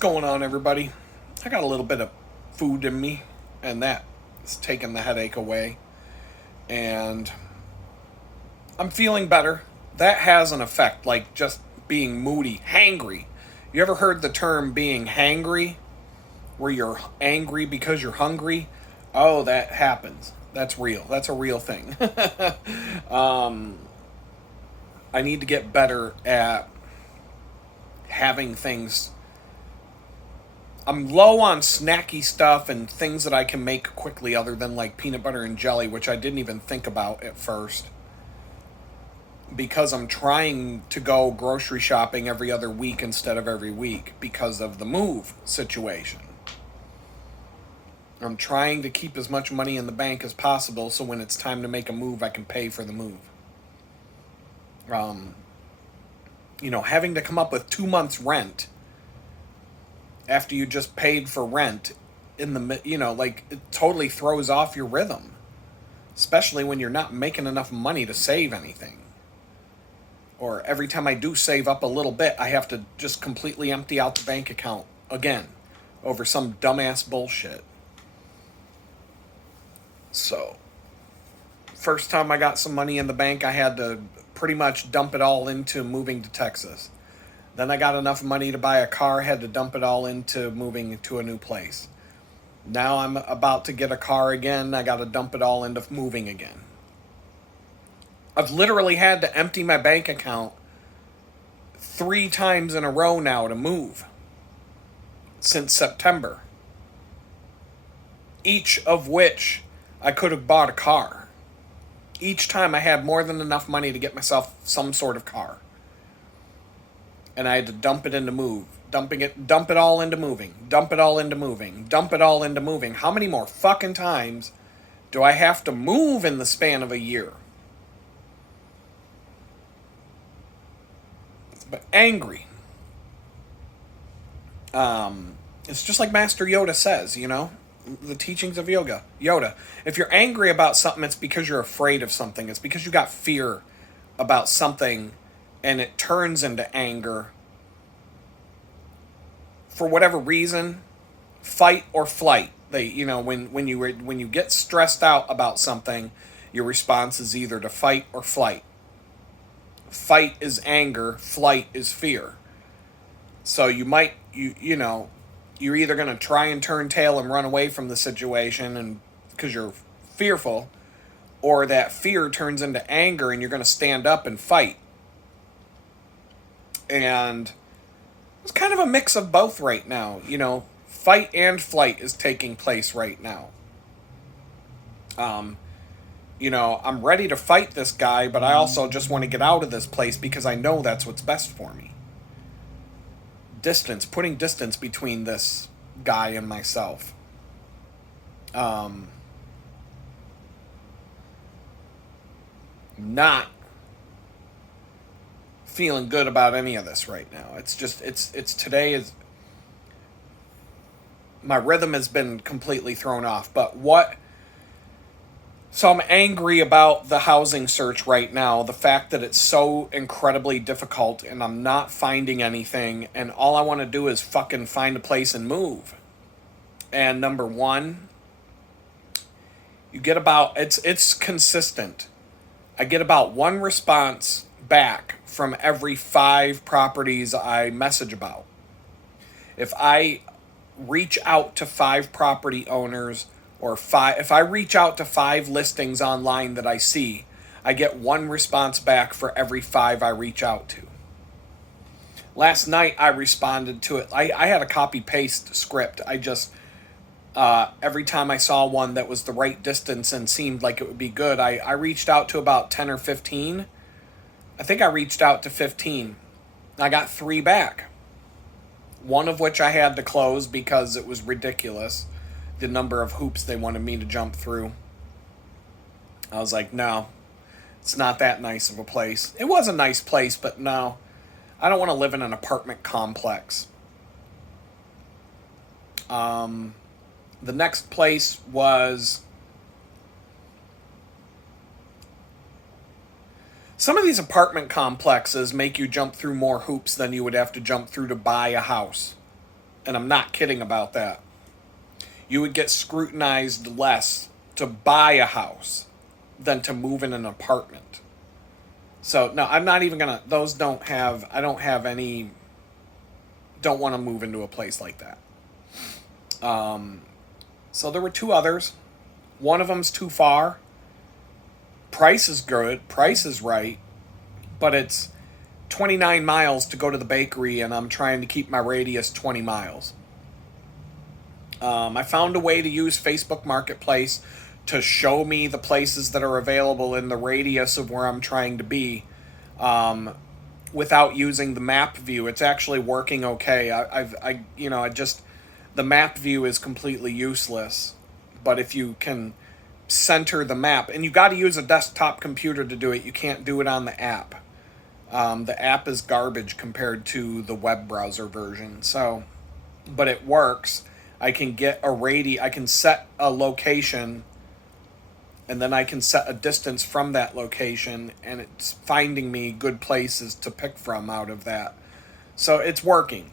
going on, everybody? I got a little bit of food in me, and that is taking the headache away. And I'm feeling better. That has an effect, like just being moody, hangry. You ever heard the term being hangry, where you're angry because you're hungry? Oh, that happens. That's real. That's a real thing. I need to get better at having things. I'm low on snacky stuff and things that I can make quickly other than like peanut butter and jelly, which I didn't even think about at first because I'm trying to go grocery shopping every other week instead of every week because of the move situation. I'm trying to keep as much money in the bank as possible so when it's time to make a move, I can pay for the move. Um, Having to come up with 2 months' rent after you just paid for rent like it totally throws off your rhythm, especially when you're not making enough money to save anything. Or every time I do save up a little bit, I have to just completely empty out the bank account again over some dumbass bullshit. So, first time I got some money in the bank, I had to pretty much dump it all into moving to Texas. Then I got enough money to buy a car, had to dump it all into moving to a new place. Now I'm about to get a car again, I got to dump it all into moving again. I've literally had to empty my bank account 3 times in a row now to move since September. Each of which I could have bought a car. Each time I had more than enough money to get myself some sort of car. And I had to dump it into move. Dump it all into moving. Dump it all into moving. Dump it all into moving. How many more fucking times do I have to move in the span of a year? But angry. It's just like Master Yoda says, the teachings of Yoda. If you're angry about something, it's because you're afraid of something. It's because you got fear about something and it turns into anger. For whatever reason, fight or flight. When you get stressed out about something, your response is either to fight or flight. Fight is anger, flight is fear. So you're either going to try and turn tail and run away from the situation and because you're fearful, or that fear turns into anger and you're going to stand up and fight. And it's kind of a mix of both right now. Fight and flight is taking place right now. I'm ready to fight this guy, but I also just want to get out of this place because I know that's what's best for me. Putting distance between this guy and myself. Not feeling good about any of this right now. It's today is my rhythm has been completely thrown off. So I'm angry about the housing search right now. The fact that it's so incredibly difficult and I'm not finding anything and all I want to do is fucking find a place and move. And number one, it's consistent. I get about one response back from every 5 properties I message about. If I reach out to 5 property owners if I reach out to 5 listings online that I see, I get one response back for every 5 I reach out to. Last night I responded to it. I had a copy paste script. I just every time I saw one that was the right distance and seemed like it would be good, I reached out to about 10 or 15. I think I reached out to 15. I got 3 back. One of which I had to close because it was ridiculous, the number of hoops they wanted me to jump through. I was like, no, it's not that nice of a place. It was a nice place, but no, I don't want to live in an apartment complex. The next place was some of these apartment complexes make you jump through more hoops than you would have to jump through to buy a house. And I'm not kidding about that. You would get scrutinized less to buy a house than to move in an apartment. So, no, I'm not even going to, those don't have, I don't have any, don't want to move into a place like that. So there were two others. One of them's too far. Price is good, price is right, but it's 29 miles to go to the bakery, and I'm trying to keep my radius 20 miles. I found a way to use Facebook Marketplace to show me the places that are available in the radius of where I'm trying to be, without using the map view. It's actually working okay. The map view is completely useless. But if you can center the map, and you got to use a desktop computer to do it, you can't do it on the app. The app is garbage compared to the web browser version. So, but it works. I can get I can set a location, and then I can set a distance from that location, and it's finding me good places to pick from out of that. So it's working.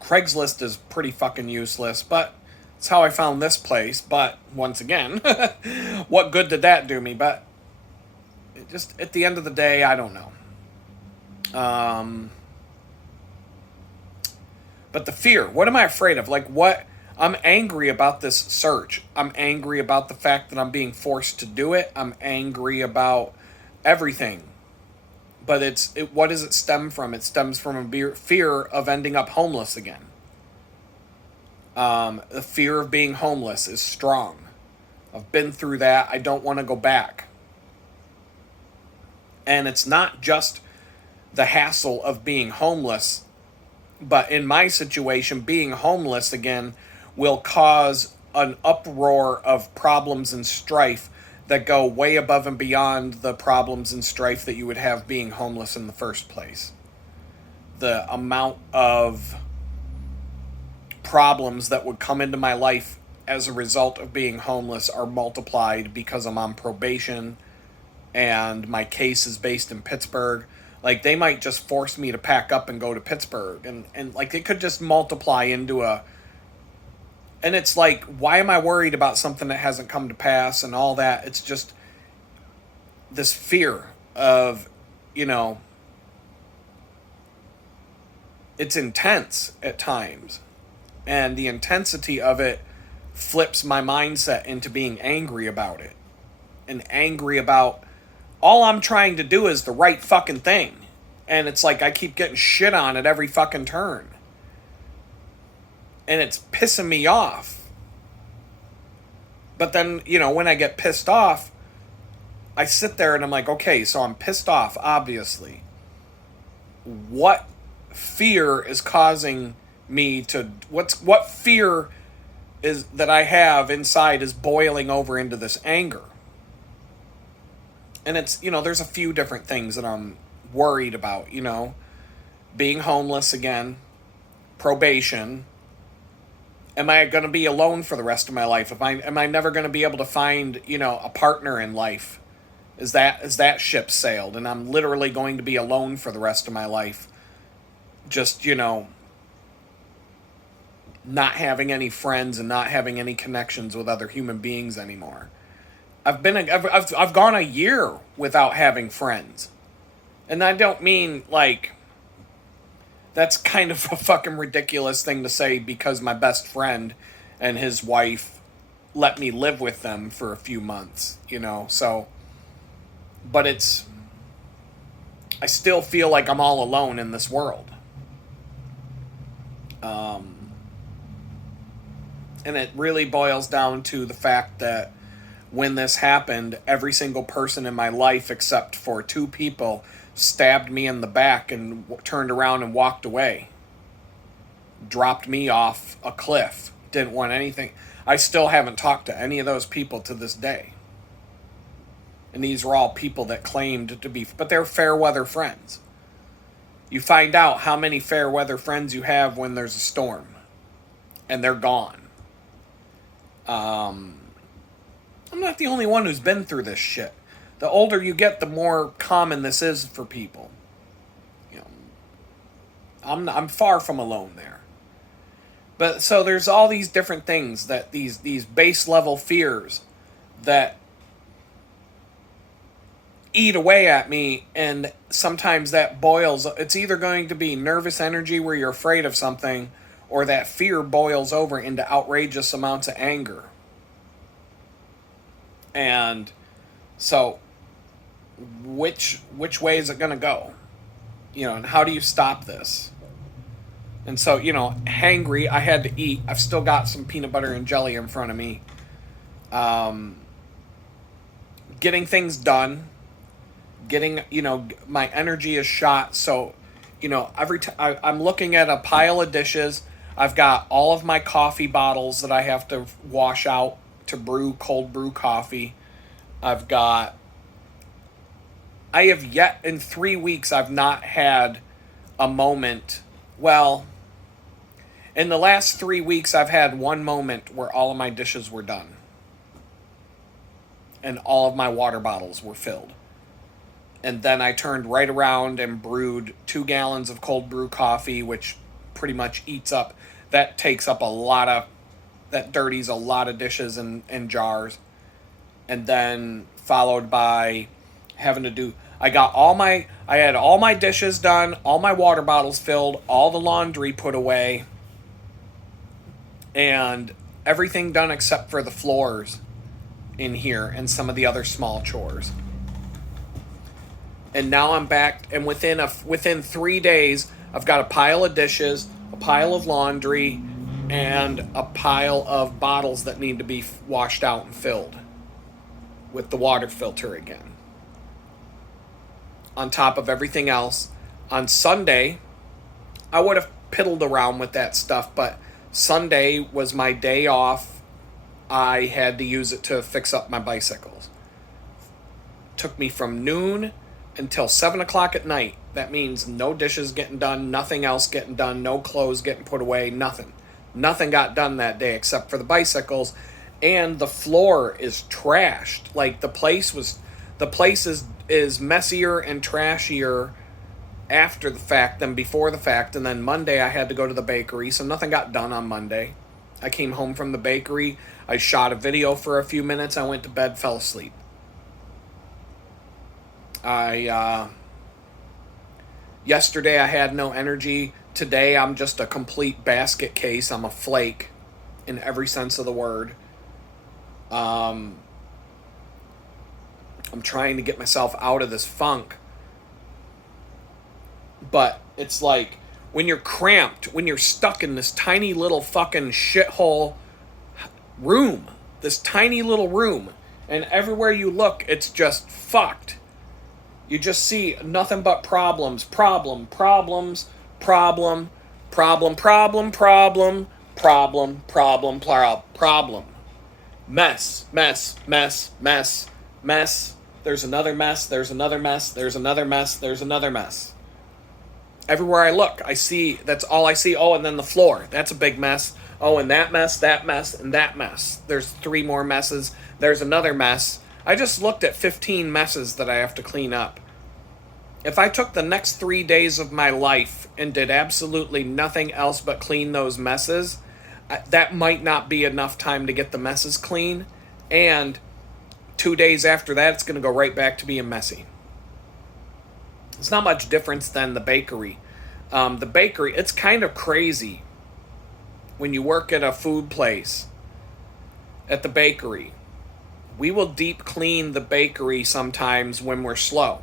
Craigslist is pretty fucking useless, but it's how I found this place. But once again, what good did that do me? But it just, at the end of the day, I don't know. But the fear, what am I afraid of? Like, what? I'm angry about this search. I'm angry about the fact that I'm being forced to do it. I'm angry about everything. But what does it stem from? It stems from a fear of ending up homeless again. The fear of being homeless is strong. I've been through that. I don't want to go back. And it's not just the hassle of being homeless, but in my situation, being homeless again will cause an uproar of problems and strife that go way above and beyond the problems and strife that you would have being homeless in the first place. The amount of problems that would come into my life as a result of being homeless are multiplied because I'm on probation and my case is based in Pittsburgh. Like, they might just force me to pack up and go to Pittsburgh. And like, it could just multiply into a... And it's like, why am I worried about something that hasn't come to pass and all that? It's just this fear of, it's intense at times. And the intensity of it flips my mindset into being angry about it. And angry about, all I'm trying to do is the right fucking thing. And it's like I keep getting shit on at every fucking turn. And it's pissing me off. But then, when I get pissed off, I sit there and I'm like, okay, so I'm pissed off, obviously. What fear is causing me to... What fear is that I have inside is boiling over into this anger? And it's, there's a few different things that I'm worried about, being homeless again, probation. Am I going to be alone for the rest of my life? Am I never going to be able to find, a partner in life? Is that ship sailed? And I'm literally going to be alone for the rest of my life. Just, not having any friends and not having any connections with other human beings anymore. I've gone a year without having friends. And I don't mean, like, that's kind of a fucking ridiculous thing to say because my best friend and his wife let me live with them for a few months, so, but I still feel like I'm all alone in this world. And it really boils down to the fact that when this happened, every single person in my life except for two people stabbed me in the back and turned around and walked away. Dropped me off a cliff. Didn't want anything. I still haven't talked to any of those people to this day. And these were all people that claimed to be... But they're fair weather friends. You find out how many fair weather friends you have when there's a storm. And they're gone. I'm not the only one who's been through this shit. The older you get, the more common this is for people. I'm far from alone there. But so there's all these different things that these base level fears that eat away at me, and sometimes that boils. It's either going to be nervous energy where you're afraid of something, or that fear boils over into outrageous amounts of anger. And so which way is it going to go? And how do you stop this? And so, hangry, I had to eat. I've still got some peanut butter and jelly in front of me. Getting things done. Getting, my energy is shot. So, every time I'm looking at a pile of dishes. I've got all of my coffee bottles that I have to wash out to brew cold brew coffee. I have yet, in 3 weeks, I've not had a moment. Well, in the last 3 weeks, I've had one moment where all of my dishes were done. And all of my water bottles were filled. And then I turned right around and brewed 2 gallons of cold brew coffee, which pretty much eats up. That takes up that dirties a lot of dishes and jars. And then followed by having to do, I had all my dishes done, all my water bottles filled, all the laundry put away, and everything done except for the floors in here and some of the other small chores. And now I'm back, and within 3 days, I've got a pile of dishes, a pile of laundry, and a pile of bottles that need to be washed out and filled with the water filter again. On top of everything else, on Sunday, I would have piddled around with that stuff, but Sunday was my day off. I had to use it to fix up my bicycles. Took me from noon until 7 o'clock at night. That means no dishes getting done, nothing else getting done, no clothes getting put away, nothing. Nothing got done that day except for the bicycles, and the floor is trashed. Like the place is messier and trashier after the fact than before the fact. And then Monday I had to go to the bakery, so nothing got done on Monday. I came home from the bakery, I shot a video for a few minutes, I went to bed, fell asleep. Yesterday I had no energy. Today I'm just a complete basket case. I'm a flake in every sense of the word. I'm trying to get myself out of this funk. But it's like when you're cramped, when you're stuck in this tiny little fucking shithole room, this tiny little room, and everywhere you look, it's just fucked. You just see nothing but problems, problem, mess. There's another mess, there's another mess, there's another mess, there's another mess. Everywhere I look, I see, that's all I see. Oh, and then the floor, that's a big mess. Oh, and that mess, and that mess. There's 3 more messes. There's another mess. I just looked at 15 messes that I have to clean up. If I took the next 3 days of my life and did absolutely nothing else but clean those messes, that might not be enough time to get the messes clean. And 2 days after that, it's going to go right back to being messy. It's not much difference than the bakery. The bakery, it's kind of crazy when you work at a food place. At the bakery, we will deep clean the bakery sometimes when we're slow.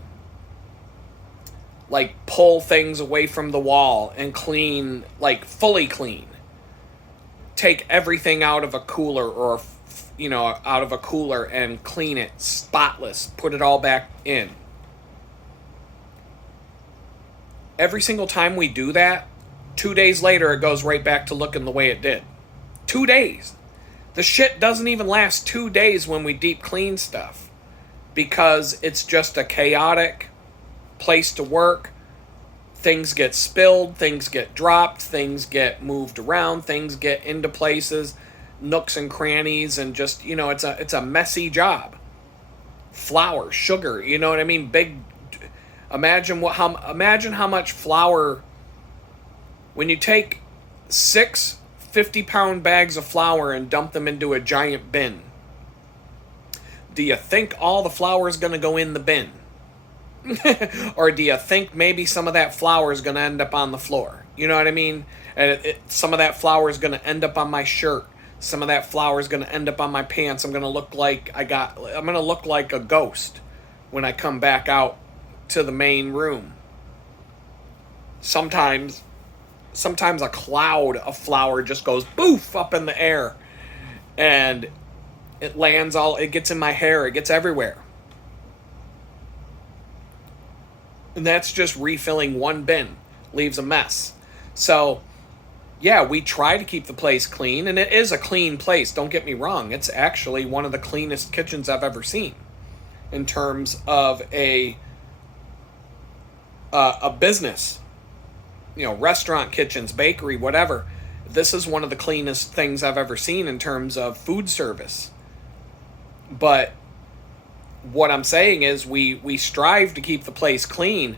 Like pull things away from the wall and clean, like fully clean. Take everything out of a cooler or, out of a cooler and clean it spotless. Put it all back in. Every single time we do that, 2 days later, it goes right back to looking the way it did. 2 days. The shit doesn't even last 2 days when we deep clean stuff, because it's just a chaotic place to work. Things get spilled, things get dropped, things get moved around, things get into places, nooks and crannies, and just, it's a messy job. Flour, sugar, you know what I mean? Imagine how much flour When you take 6 50-pound bags of flour and dump them into a giant bin, do you think all the flour is going to go in the bin? Or do you think maybe some of that flour is going to end up on the floor? You know what I mean? And some of that flour is going to end up on my shirt. Some of that flour is going to end up on my pants. I'm going to look like a ghost when I come back out to the main room. Sometimes a cloud of flour just goes boof up in the air, and it gets in my hair, it gets everywhere. And that's just refilling one bin, leaves a mess. So, yeah, we try to keep the place clean, and it is a clean place, don't get me wrong. It's actually one of the cleanest kitchens I've ever seen in terms of a business. You know, restaurant kitchens, bakery, whatever. This is one of the cleanest things I've ever seen in terms of food service. But what I'm saying is we strive to keep the place clean,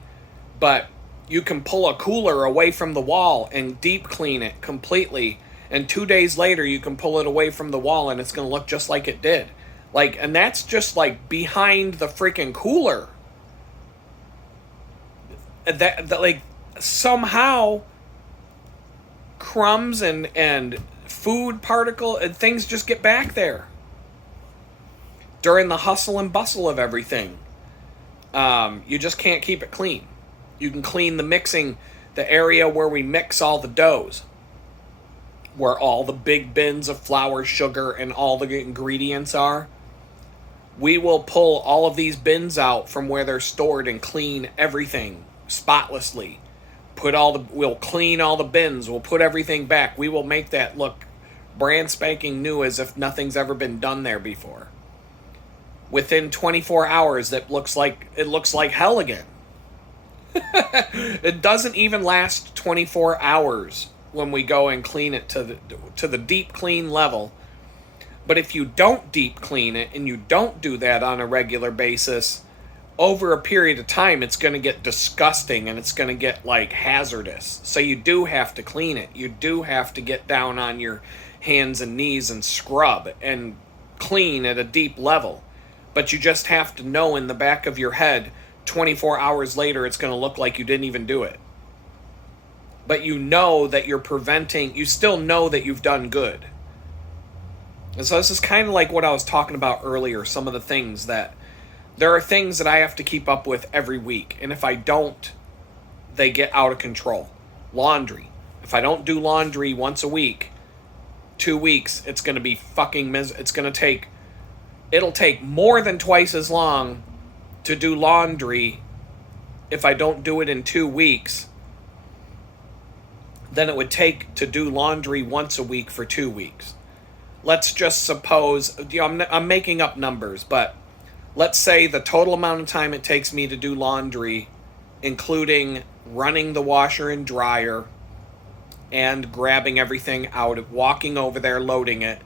but you can pull a cooler away from the wall and deep clean it completely, and 2 days later you can pull it away from the wall and it's going to look just like it did. Like, and that's just like behind the freaking cooler. That like somehow crumbs and food particle and things just get back there during the hustle and bustle of everything. You just can't keep it clean. You can clean the area where we mix all the doughs, where all the big bins of flour, sugar, and all the ingredients are. We will pull all of these bins out from where they're stored and clean everything spotlessly. We'll clean all the bins. We'll put everything back. We will make that look brand spanking new, as if nothing's ever been done there before. Within 24 hours, it looks like hell again. It doesn't even last 24 hours when we go and clean it to the deep clean level. But if you don't deep clean it and you don't do that on a regular basis, over a period of time, it's going to get disgusting and it's going to get like hazardous. So you do have to clean it. You do have to get down on your hands and knees and scrub and clean at a deep level. But you just have to know in the back of your head, 24 hours later, it's going to look like you didn't even do it. But you know that you still know that you've done good. And so this is kind of like what I was talking about earlier, some of the things that, there are things that I have to keep up with every week. And if I don't, they get out of control. Laundry. If I don't do laundry once a week, 2 weeks, it's going to be fucking it'll take more than twice as long to do laundry if I don't do it in 2 weeks than it would take to do laundry once a week for 2 weeks. Let's just suppose, I'm making up numbers, but let's say the total amount of time it takes me to do laundry, including running the washer and dryer and grabbing everything out, walking over there, loading it,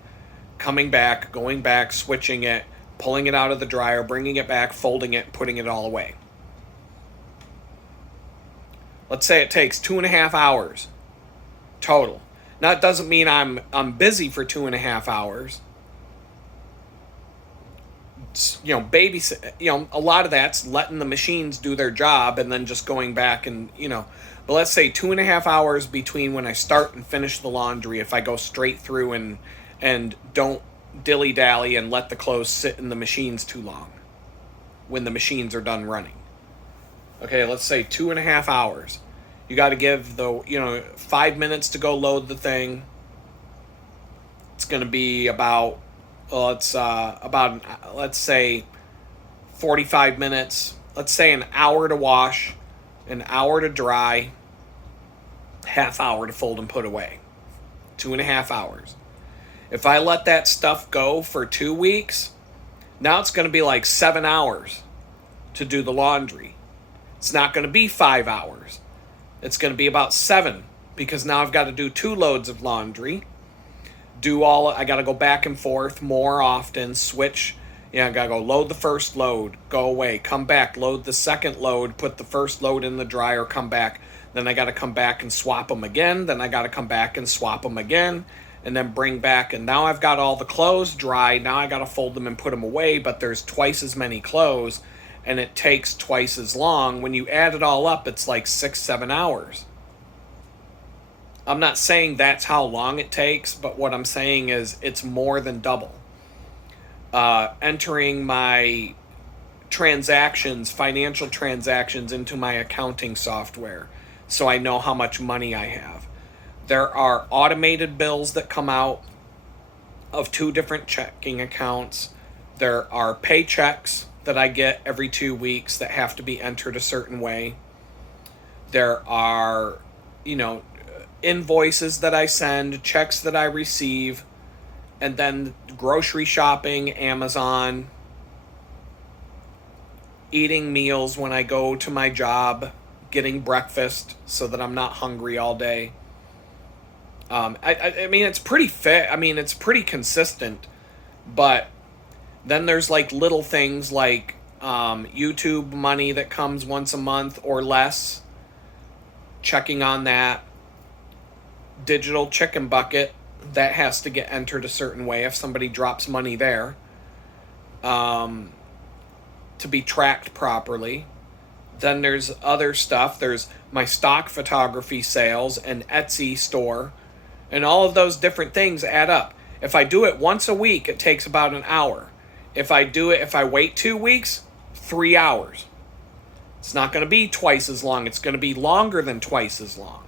coming back, going back, switching it, pulling it out of the dryer, bringing it back, folding it, putting it all away. Let's say it takes 2.5 hours total. Now, it doesn't mean I'm busy for 2.5 hours. Babysit. A lot of that's letting the machines do their job and then just going back and, But let's say 2.5 hours between when I start and finish the laundry, if I go straight through and don't dilly-dally and let the clothes sit in the machines too long when the machines are done running. Okay, let's say 2.5 hours. You got to give 5 minutes to go load the thing. It's going to be about let's say 45 minutes. Let's say an hour to wash, an hour to dry, half hour to fold and put away. 2.5 hours. If I let that stuff go for 2 weeks, now it's going to be like 7 hours to do the laundry. It's not going to be 5 hours. It's going to be about 7, because now I've got to do 2 loads of laundry. I got to go back and forth more often, switch. I got to go load the first load, go away, come back, load the second load, put the first load in the dryer, come back. Then I got to come back and swap them again. Then I got to come back and swap them again. And then bring back, and now I've got all the clothes dry. Now I got to fold them and put them away, but there's twice as many clothes, and it takes twice as long. When you add it all up, it's like 6-7 hours. I'm not saying that's how long it takes, but what I'm saying is it's more than double. Entering my transactions, financial transactions, into my accounting software so I know how much money I have. There are automated bills that come out of 2 different checking accounts. There are paychecks that I get every 2 weeks that have to be entered a certain way. There are, invoices that I send, checks that I receive, and then grocery shopping, Amazon, eating meals when I go to my job, getting breakfast so that I'm not hungry all day. I mean, it's pretty fit. I mean, it's pretty consistent, but then there's like little things like YouTube money that comes once a month or less. Checking on that. Digital chicken bucket that has to get entered a certain way if somebody drops money there, to be tracked properly. Then there's other stuff. There's my stock photography sales and Etsy store. And all of those different things add up. If I do it once a week, it takes about an hour. If I wait 2 weeks, 3 hours. It's not going to be twice as long. It's going to be longer than twice as long.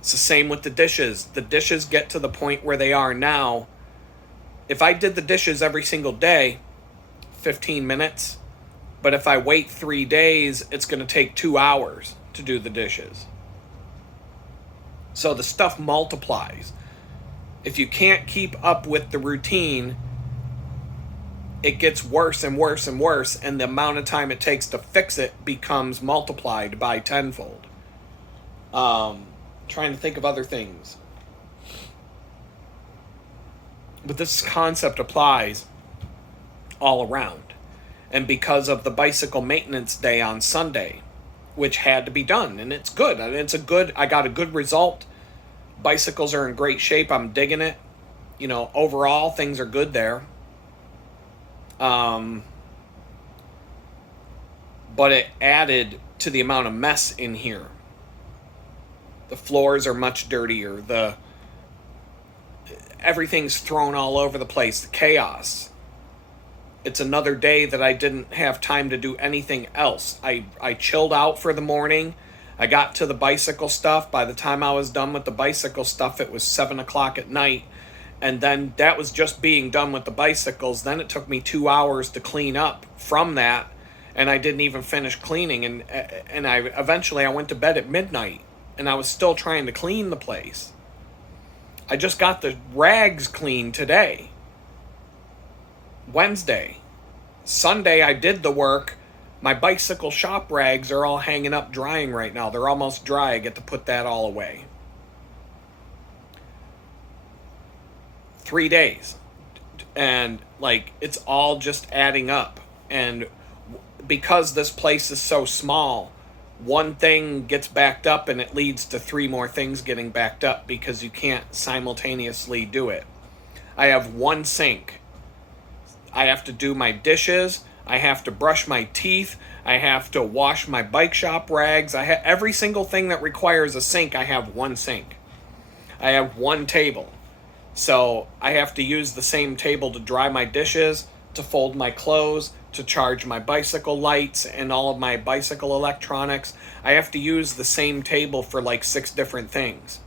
It's the same with the dishes. The dishes get to the point where they are now. If I did the dishes every single day, 15 minutes. But if I wait 3 days, it's going to take 2 hours to do the dishes. So the stuff multiplies. If you can't keep up with the routine, it gets worse and worse and worse, and the amount of time it takes to fix it becomes multiplied by tenfold. Trying to think of other things. But this concept applies all around. And because of the bicycle maintenance day on Sunday, which had to be done, and it's good. I got a good result. Bicycles are in great shape. I'm digging it. Overall, things are good there. But it added to the amount of mess in here. The floors are much dirtier. Everything's thrown all over the place. The chaos. It's another day that I didn't have time to do anything else. I chilled out for the morning. I got to the bicycle stuff. By the time I was done with the bicycle stuff, it was 7 o'clock at night. And then that was just being done with the bicycles. Then it took me 2 hours to clean up from that. And I didn't even finish cleaning. And I went to bed at midnight. And I was still trying to clean the place. I just got the rags cleaned today. Wednesday. Sunday I did the work. My bicycle shop rags are all hanging up drying right now. They're almost dry. I get to put that all away. 3 days. And it's all just adding up. And because this place is so small, one thing gets backed up and it leads to 3 more things getting backed up because you can't simultaneously do it. I have one sink. I have to do my dishes. I have to brush my teeth. I have to wash my bike shop rags. Every single thing that requires a sink, I have one sink. I have one table. So I have to use the same table to dry my dishes, to fold my clothes, to charge my bicycle lights and all of my bicycle electronics. I have to use the same table for 6 different things.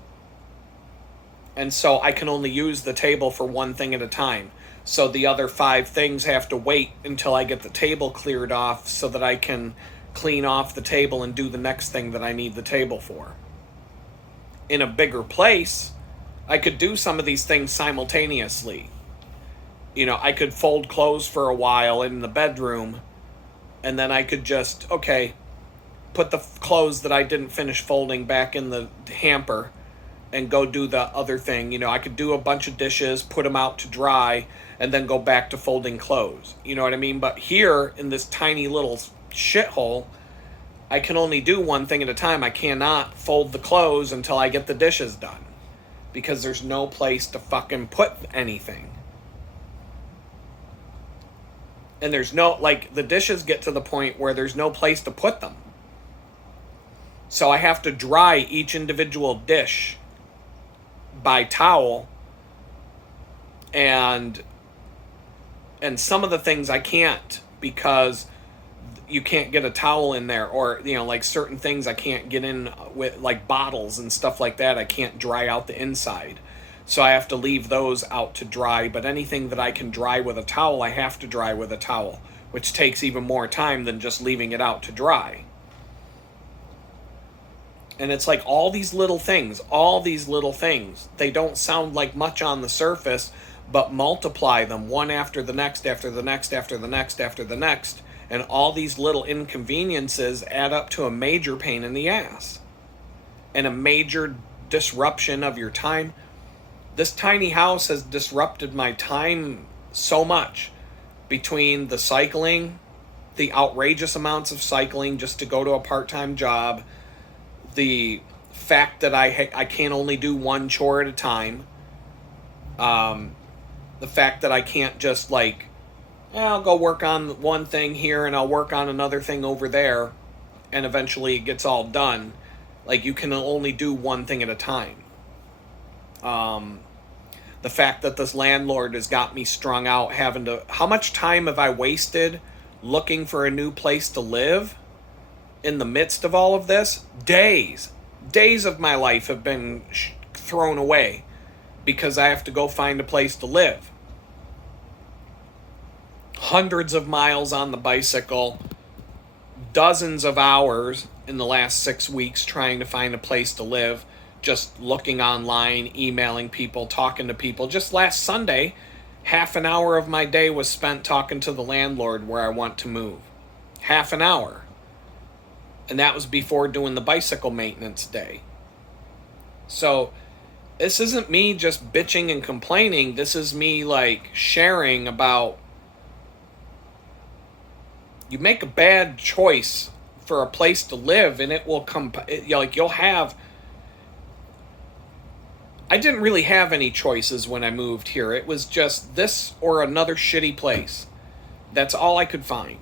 And so I can only use the table for one thing at a time. So the other 5 things have to wait until I get the table cleared off so that I can clean off the table and do the next thing that I need the table for. In a bigger place, I could do some of these things simultaneously. I could fold clothes for a while in the bedroom, and then I could just, put the clothes that I didn't finish folding back in the hamper and go do the other thing. I could do a bunch of dishes, put them out to dry, and then go back to folding clothes. You know what I mean? But here, in this tiny little shithole, I can only do one thing at a time. I cannot fold the clothes until I get the dishes done, because there's no place to fucking put anything. And there's no, like, the dishes get to the point where there's no place to put them. So I have to dry each individual dish by towel, and some of the things I can't, because you can't get a towel in there, or like certain things I can't get in with, like bottles and stuff like that. I can't dry out the inside, so I have to leave those out to dry. But anything that I can dry with a towel, I have to dry with a towel, which takes even more time than just leaving it out to dry. And it's like all these little things, they don't sound like much on the surface, but multiply them one after the next, after the next, after the next, after the next. And all these little inconveniences add up to a major pain in the ass. And a major disruption of your time. This tiny house has disrupted my time so much, between the cycling, the outrageous amounts of cycling just to go to a part-time job, the fact that I can only do one chore at a time, the fact that I can't just like, I'll go work on one thing here and I'll work on another thing over there, and eventually it gets all done. Like, you can only do one thing at a time. The fact that this landlord has got me strung out, having to, how much time have I wasted looking for a new place to live in the midst of all of this? Days of my life have been thrown away because I have to go find a place to live. Hundreds of miles on the bicycle, dozens of hours in the last 6 weeks trying to find a place to live, just looking online, emailing people, talking to people. Just last Sunday, half an hour of my day was spent talking to the landlord where I want to move. Half an hour. And that was before doing the bicycle maintenance day. So this isn't me just bitching and complaining. This is me like sharing about, you make a bad choice for a place to live and it will come, you'll have, I didn't really have any choices when I moved here. It was just this or another shitty place. That's all I could find.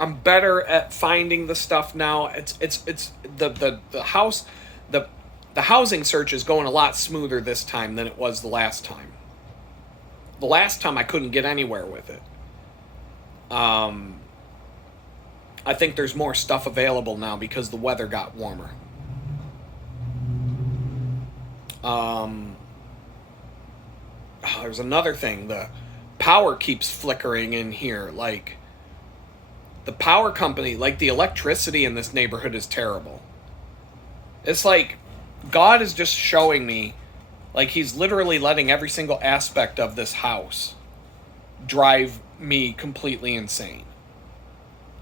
I'm better at finding the stuff now. It's the house, the housing search is going a lot smoother this time than it was the last time. The last time I couldn't get anywhere with it. I think there's more stuff available now because the weather got warmer. There's another thing. The power keeps flickering in here. Like, the power company, like the electricity in this neighborhood is terrible. It's like God is just showing me, like, he's literally letting every single aspect of this house drive me completely insane.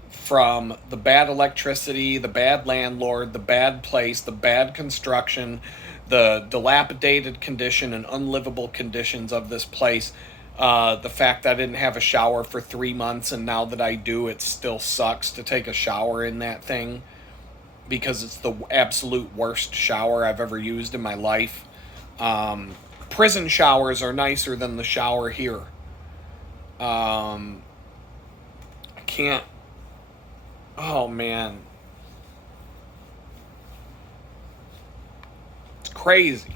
From the bad electricity, the bad landlord, the bad place, the bad construction, the dilapidated condition and unlivable conditions of this place. The fact that I didn't have a shower for 3 months, and now that I do, it still sucks to take a shower in that thing because it's the absolute worst shower I've ever used in my life. Prison showers are nicer than the shower here. I can't. Oh, man. It's crazy.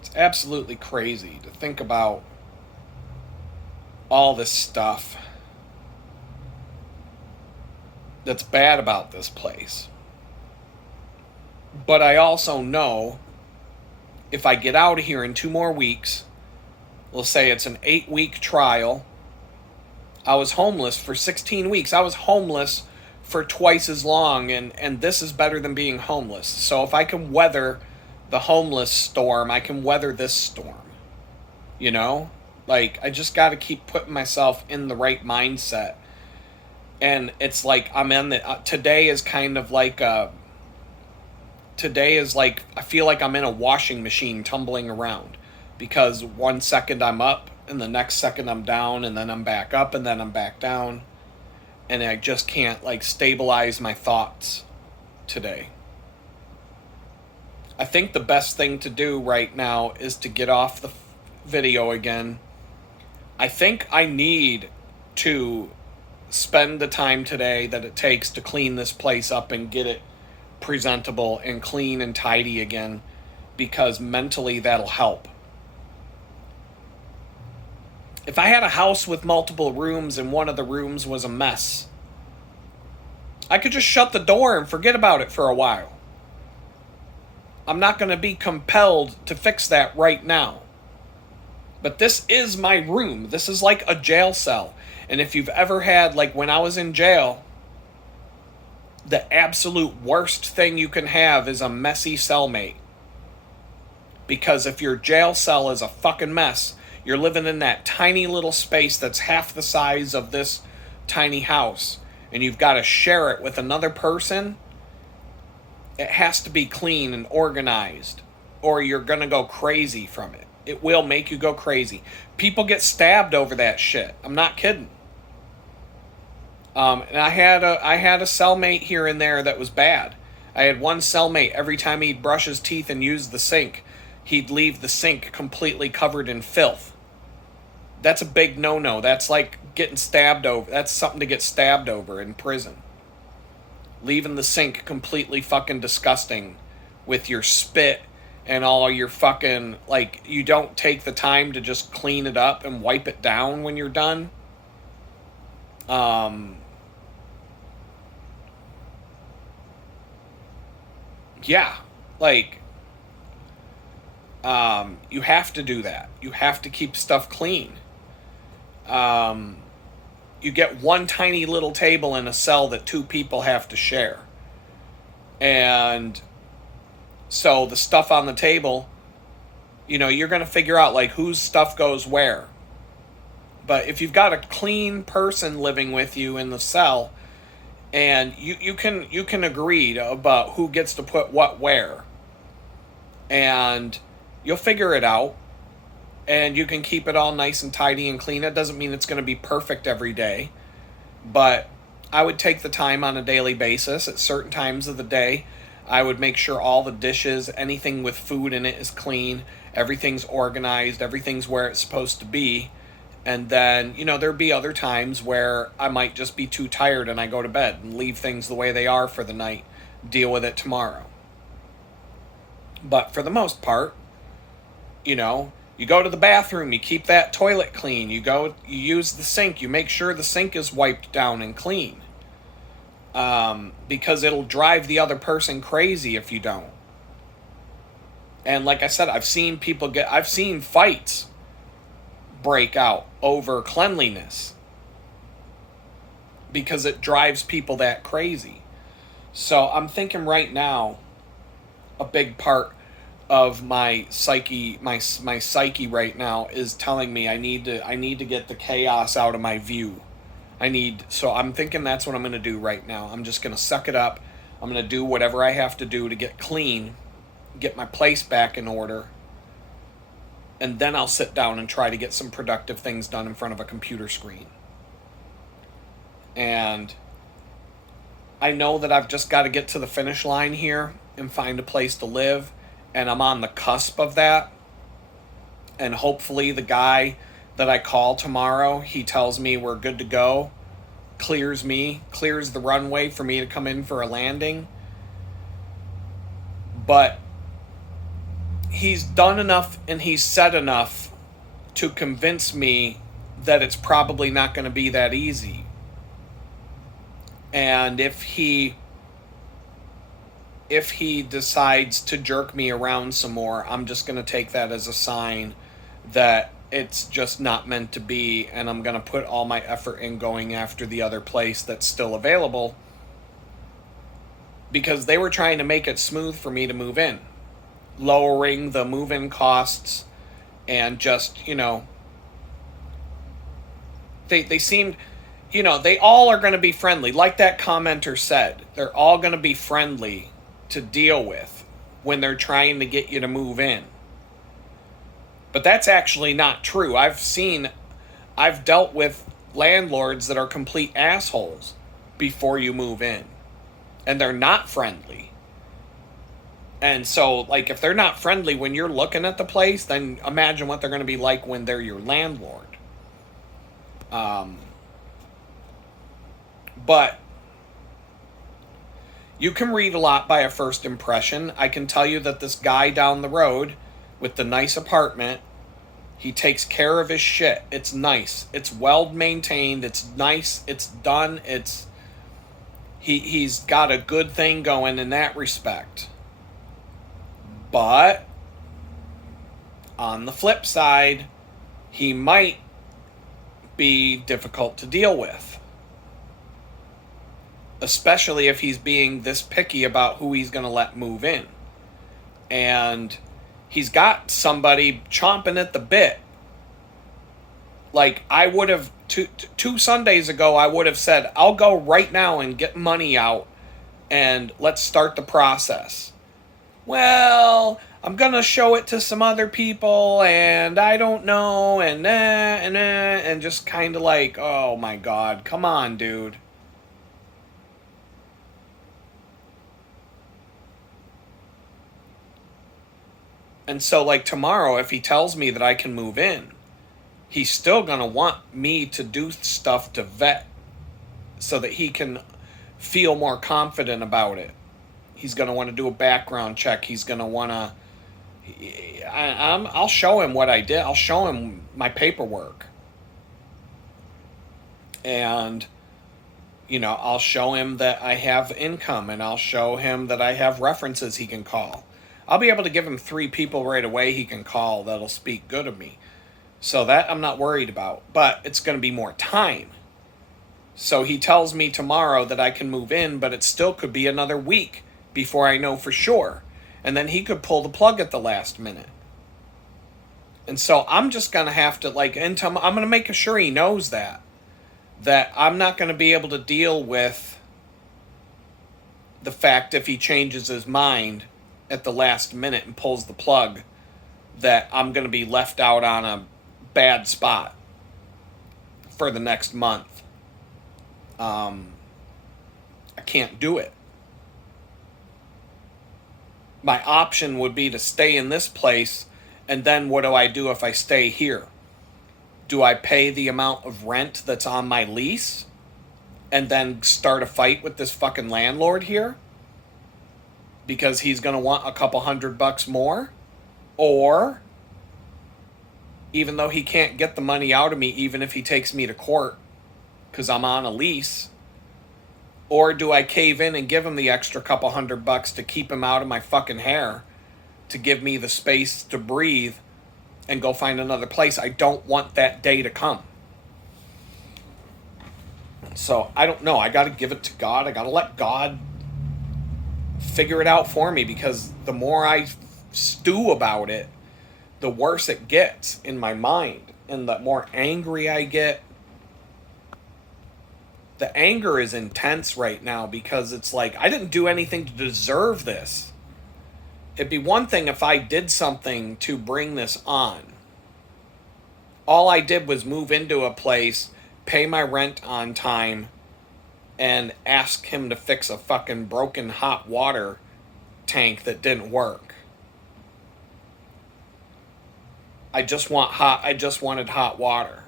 It's absolutely crazy to think about all this stuff that's bad about this place. But I also know if I get out of here in 2 more weeks, let's say it's an 8-week trial. I was homeless for 16 weeks. I was homeless for twice as long, and this is better than being homeless. So if I can weather the homeless storm, I can weather this storm. You know? Like, I just got to keep putting myself in the right mindset. And it's like I'm in the... today is kind of like a... Today is like... I feel like I'm in a washing machine tumbling around. Because 1 second I'm up, and the next second I'm down, and then I'm back up, and then I'm back down. and I just can't like stabilize my thoughts today. I think the best thing to do right now is to get off the video again. I think I need to spend the time today that it takes to clean this place up and get it presentable and clean and tidy again, because mentally that'll help. If I had a house with multiple rooms and one of the rooms was a mess, I could just shut the door and forget about it for a while. I'm not going to be compelled to fix that right now. But this is my room. This is like a jail cell. And if you've ever had, like when I was in jail, the absolute worst thing you can have is a messy cellmate. Because if your jail cell is a fucking mess, you're living in that tiny little space that's half the size of this tiny house, and you've got to share it with another person. It has to be clean and organized, or you're going to go crazy from it. It will make you go crazy. People get stabbed over that shit. I'm not kidding. And I had a cellmate here and there that was bad. I had one cellmate, every time he'd brush his teeth and use the sink, he'd leave the sink completely covered in filth. That's a big no-no. That's like getting stabbed over. That's something to get stabbed over in prison. Leaving the sink completely fucking disgusting with your spit and all your fucking, like, you don't take the time to just clean it up and wipe it down when you're done. Yeah, like, you have to do that. You have to keep stuff clean. You get one tiny little table in a cell that two people have to share. And so the stuff on the table, you're going to figure out like whose stuff goes where. But if you've got a clean person living with you in the cell, and you can agree about who gets to put what where, and you'll figure it out, and you can keep it all nice and tidy and clean. That doesn't mean it's going to be perfect every day, but I would take the time on a daily basis. At certain times of the day, I would make sure all the dishes, anything with food in it, is clean, everything's organized, everything's where it's supposed to be. And then, there'd be other times where I might just be too tired and I go to bed and leave things the way they are for the night, deal with it tomorrow. But for the most part, you go to the bathroom, you keep that toilet clean, you use the sink, you make sure the sink is wiped down and clean. Because it'll drive the other person crazy if you don't. And like I said, I've seen fights break out over cleanliness because it drives people that crazy. So I'm thinking right now, a big part of my psyche right now is telling me I need to get the chaos out of my view. So I'm thinking that's what I'm going to do right now. I'm just going to suck it up. I'm going to do whatever I have to do to get clean, get my place back in order, and then I'll sit down and try to get some productive things done in front of a computer screen. And I know that I've just got to get to the finish line here and find a place to live, and I'm on the cusp of that. And hopefully the guy that I call tomorrow, he tells me we're good to go, clears the runway for me to come in for a landing. But he's done enough and he's said enough to convince me that it's probably not going to be that easy. And if he decides to jerk me around some more, I'm just going to take that as a sign that it's just not meant to be, and I'm going to put all my effort in going after the other place that's still available, because they were trying to make it smooth for me to move in, lowering the move-in costs, and just, they seemed, they all are going to be friendly. Like that commenter said, they're all going to be friendly to deal with when they're trying to get you to move in. But that's actually not true. I've dealt with landlords that are complete assholes. before you move in. And they're not friendly. And so, like, if they're not friendly when you're looking at the place, then imagine what they're going to be like when they're your landlord. But you can read a lot by a first impression. I can tell you that this guy down the road with the nice apartment, he takes care of his shit. It's nice. It's well maintained. It's nice. It's done. He's got a good thing going in that respect. But on the flip side, he might be difficult to deal with. Especially if he's being this picky about who he's going to let move in. And he's got somebody chomping at the bit. Like, I would have, two Sundays ago, I would have said, I'll go right now and get money out and let's start the process. Well, I'm going to show it to some other people and I don't know and just kind of like, oh my God, come on, dude. And so, like, tomorrow, if he tells me that I can move in, he's still going to want me to do stuff to vet so that he can feel more confident about it. He's going to want to do a background check. He's going to want to... I'll show him what I did. I'll show him my paperwork. And, you know, I'll show him that I have income, and I'll show him that I have references he can call. I'll be able to give him 3 people right away he can call that'll speak good of me. So that I'm not worried about. But it's going to be more time. So he tells me tomorrow that I can move in, but it still could be another week before I know for sure. And then he could pull the plug at the last minute. And so I'm just going to have to, like, I'm going to make sure he knows that I'm not going to be able to deal with the fact if he changes his mind at the last minute and pulls the plug, that I'm going to be left out on a bad spot for the next month. I can't do it. My option would be to stay in this place, and then what do I do if I stay here? Do I pay the amount of rent that's on my lease and then start a fight with this fucking landlord here because he's going to want a couple $100 more? Or, even though he can't get the money out of me even if he takes me to court because I'm on a lease, or do I cave in and give him the extra couple $100 to keep him out of my fucking hair, to give me the space to breathe and go find another place? I don't want that day to come. So I don't know. I got to give it to God. I got to let God figure it out for me, because the more I stew about it, the worse it gets in my mind, and the more angry I get. The anger is intense right now because it's like, I didn't do anything to deserve this. It'd be one thing if I did something to bring this on. All I did was move into a place, pay my rent on time, and ask him to fix a fucking broken hot water tank that didn't work. I just wanted hot water.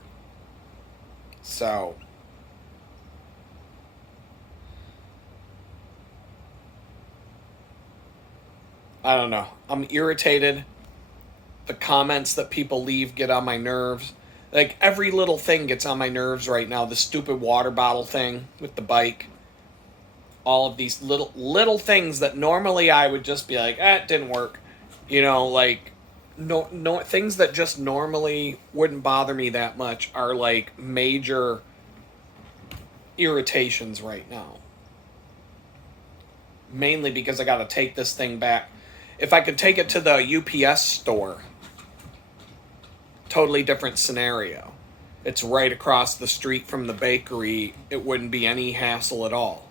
So I don't know. I'm irritated. The comments that people leave get on my nerves. Like, every little thing gets on my nerves right now. The stupid water bottle thing with the bike. All of these little things that normally I would just be like, it didn't work. You know, like, no things that just normally wouldn't bother me that much are like major irritations right now. Mainly because I got to take this thing back. If I could take it to the UPS store, totally different scenario. It's right across the street from the bakery. It wouldn't be any hassle at all.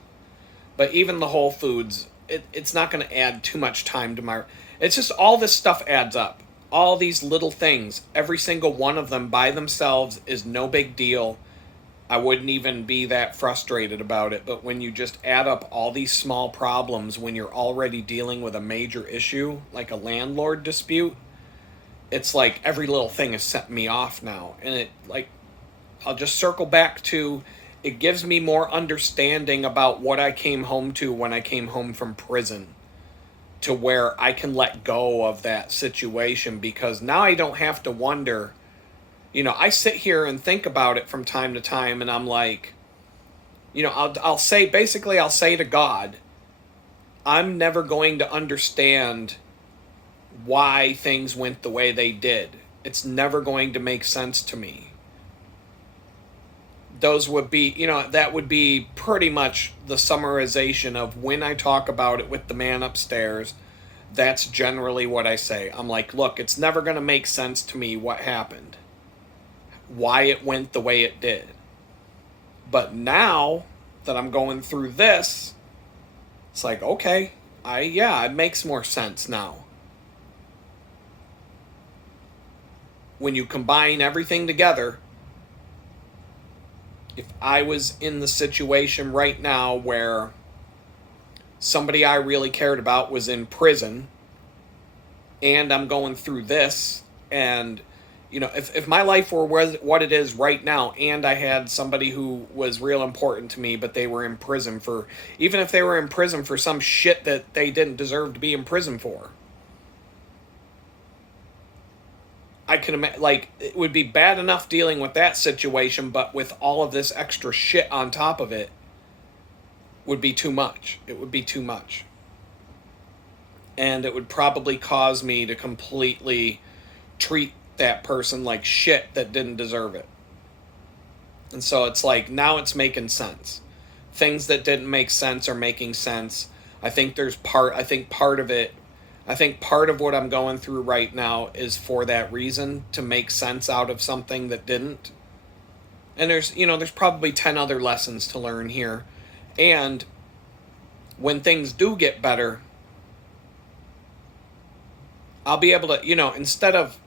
But even the Whole Foods, it's not going to add too much time to my... It's just all this stuff adds up. All these little things, every single one of them by themselves is no big deal. I wouldn't even be that frustrated about it. But when you just add up all these small problems when you're already dealing with a major issue, like a landlord dispute, it's like every little thing is setting me off now. And it, like, I'll just circle back to, it gives me more understanding about what I came home to when I came home from prison, to where I can let go of that situation, because now I don't have to wonder. I sit here and think about it from time to time, and I'm like, I'll say, basically, I'll say to God, I'm never going to understand why things went the way they did. It's never going to make sense to me. Those would be, that would be pretty much the summarization of when I talk about it with the man upstairs. That's generally what I say. I'm like, look, it's never going to make sense to me what happened, why it went the way it did. But now that I'm going through this, it's like, okay, it makes more sense now. When you combine everything together, if I was in the situation right now where somebody I really cared about was in prison, and I'm going through this, and if my life were what it is right now, and I had somebody who was real important to me, but they were in prison for, even if they were in prison for some shit that they didn't deserve to be in prison for, I can imagine, like, it would be bad enough dealing with that situation, but with all of this extra shit on top of it would be too much. It would be too much. And it would probably cause me to completely treat that person like shit that didn't deserve it. And so it's like, now it's making sense. Things that didn't make sense are making sense. I think part of what I'm going through right now is for that reason, to make sense out of something that didn't. And there's probably 10 other lessons to learn here. And when things do get better, I'll be able to, instead of,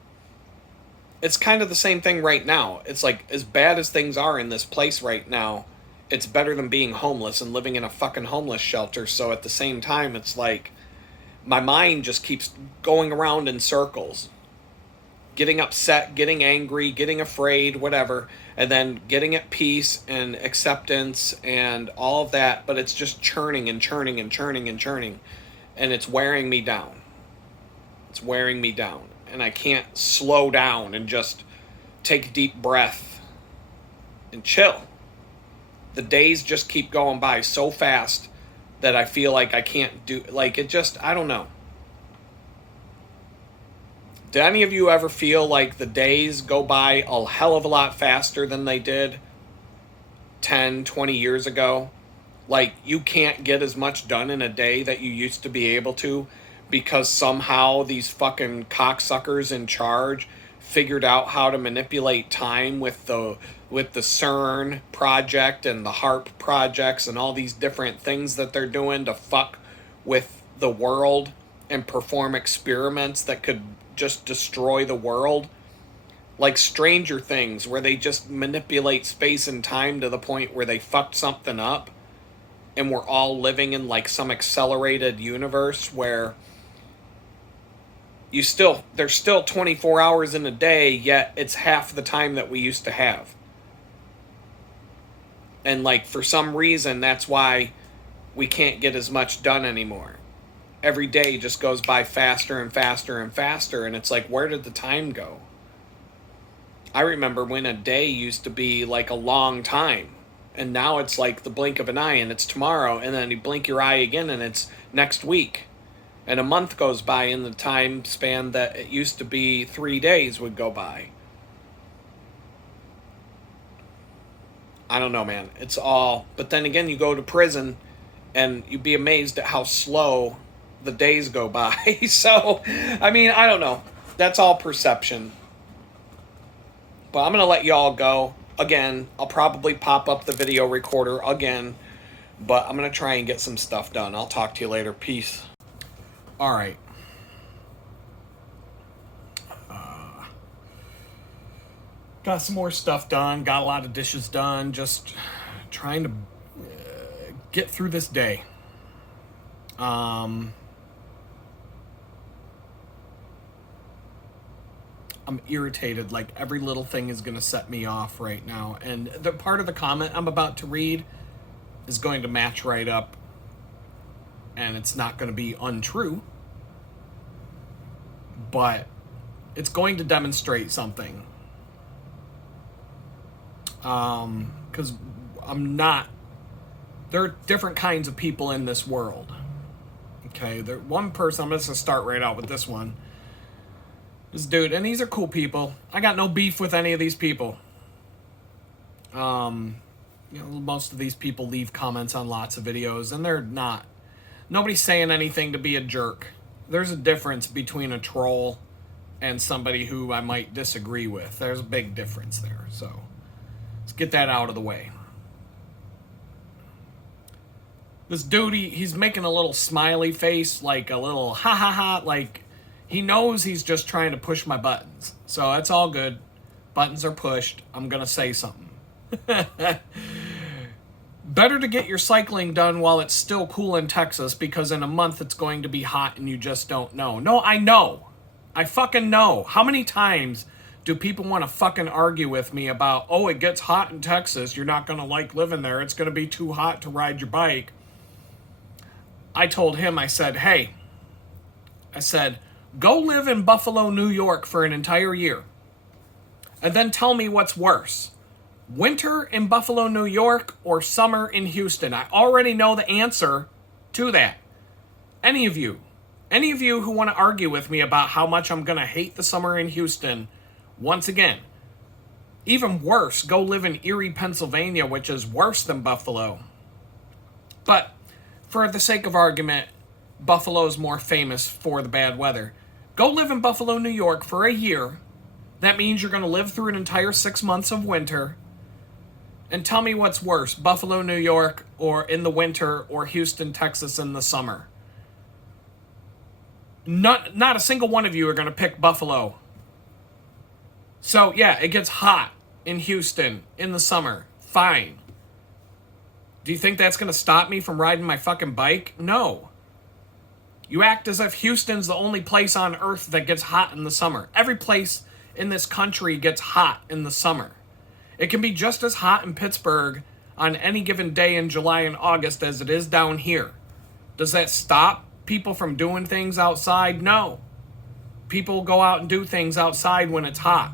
it's kind of the same thing right now. It's like, as bad as things are in this place right now, it's better than being homeless and living in a fucking homeless shelter. So at the same time, it's like, my mind just keeps going around in circles, getting upset, getting angry, getting afraid, whatever, and then getting at peace and acceptance and all of that. But it's just churning and churning and churning and churning, and it's wearing me down. It's wearing me down, and I can't slow down and just take a deep breath and chill. The days just keep going by so fast that I feel like I can't do, like, it just, I don't know. Do any of you ever feel like the days go by a hell of a lot faster than they did 10, 20 years ago? Like, you can't get as much done in a day that you used to be able to, because somehow these fucking cocksuckers in charge figured out how to manipulate time with the CERN project and the HARP projects and all these different things that they're doing to fuck with the world and perform experiments that could just destroy the world. Like Stranger Things, where they just manipulate space and time to the point where they fucked something up, and we're all living in like some accelerated universe where there's still 24 hours in a day, yet it's half the time that we used to have. And like, for some reason, that's why we can't get as much done anymore. Every day just goes by faster and faster and faster, and it's like, where did the time go? I remember when a day used to be like a long time, and now it's like the blink of an eye, and it's tomorrow, and then you blink your eye again, and it's next week. And a month goes by in the time span that it used to be 3 days would go by. I don't know, man. It's all... But then again, you go to prison, and you'd be amazed at how slow the days go by. So, I mean, I don't know. That's all perception. But I'm going to let y'all go. Again, I'll probably pop up the video recorder again. But I'm going to try and get some stuff done. I'll talk to you later. Peace. All right. Got some more stuff done. Got a lot of dishes done. Just trying to get through this day. I'm irritated. Like, every little thing is going to set me off right now. And the part of the comment I'm about to read is going to match right up. And it's not going to be untrue. But it's going to demonstrate something. Because I'm not... There are different kinds of people in this world. Okay, one person, I'm just going to start right out with this one. This dude, and these are cool people. I got no beef with any of these people. Most of these people leave comments on lots of videos, and they're not. Nobody's saying anything to be a jerk. There's a difference between a troll and somebody who I might disagree with. There's a big difference there, so let's get that out of the way. This dude, he's making a little smiley face, like a little ha ha ha, like he knows he's just trying to push my buttons. So that's all good. Buttons are pushed. I'm going to say something. Better to get your cycling done while it's still cool in Texas, because in a month it's going to be hot and you just don't know. No, I know. I fucking know. How many times do people want to fucking argue with me about, oh, it gets hot in Texas, you're not going to like living there, it's going to be too hot to ride your bike. I told him, I said, go live in Buffalo, New York for an entire year. And then tell me what's worse. Winter in Buffalo, New York, or summer in Houston? I already know the answer to that. Any of you who want to argue with me about how much I'm going to hate the summer in Houston, once again, even worse, go live in Erie, Pennsylvania, which is worse than Buffalo. But for the sake of argument, Buffalo is more famous for the bad weather. Go live in Buffalo, New York for a year. That means you're going to live through an entire 6 months of winter. And tell me what's worse, Buffalo, New York, or in the winter, or Houston, Texas in the summer. Not a single one of you are going to pick Buffalo. So, yeah, it gets hot in Houston in the summer. Fine. Do you think that's going to stop me from riding my fucking bike? No. You act as if Houston's the only place on earth that gets hot in the summer. Every place in this country gets hot in the summer. It can be just as hot in Pittsburgh on any given day in July and August as it is down here. Does that stop people from doing things outside? No. People go out and do things outside when it's hot.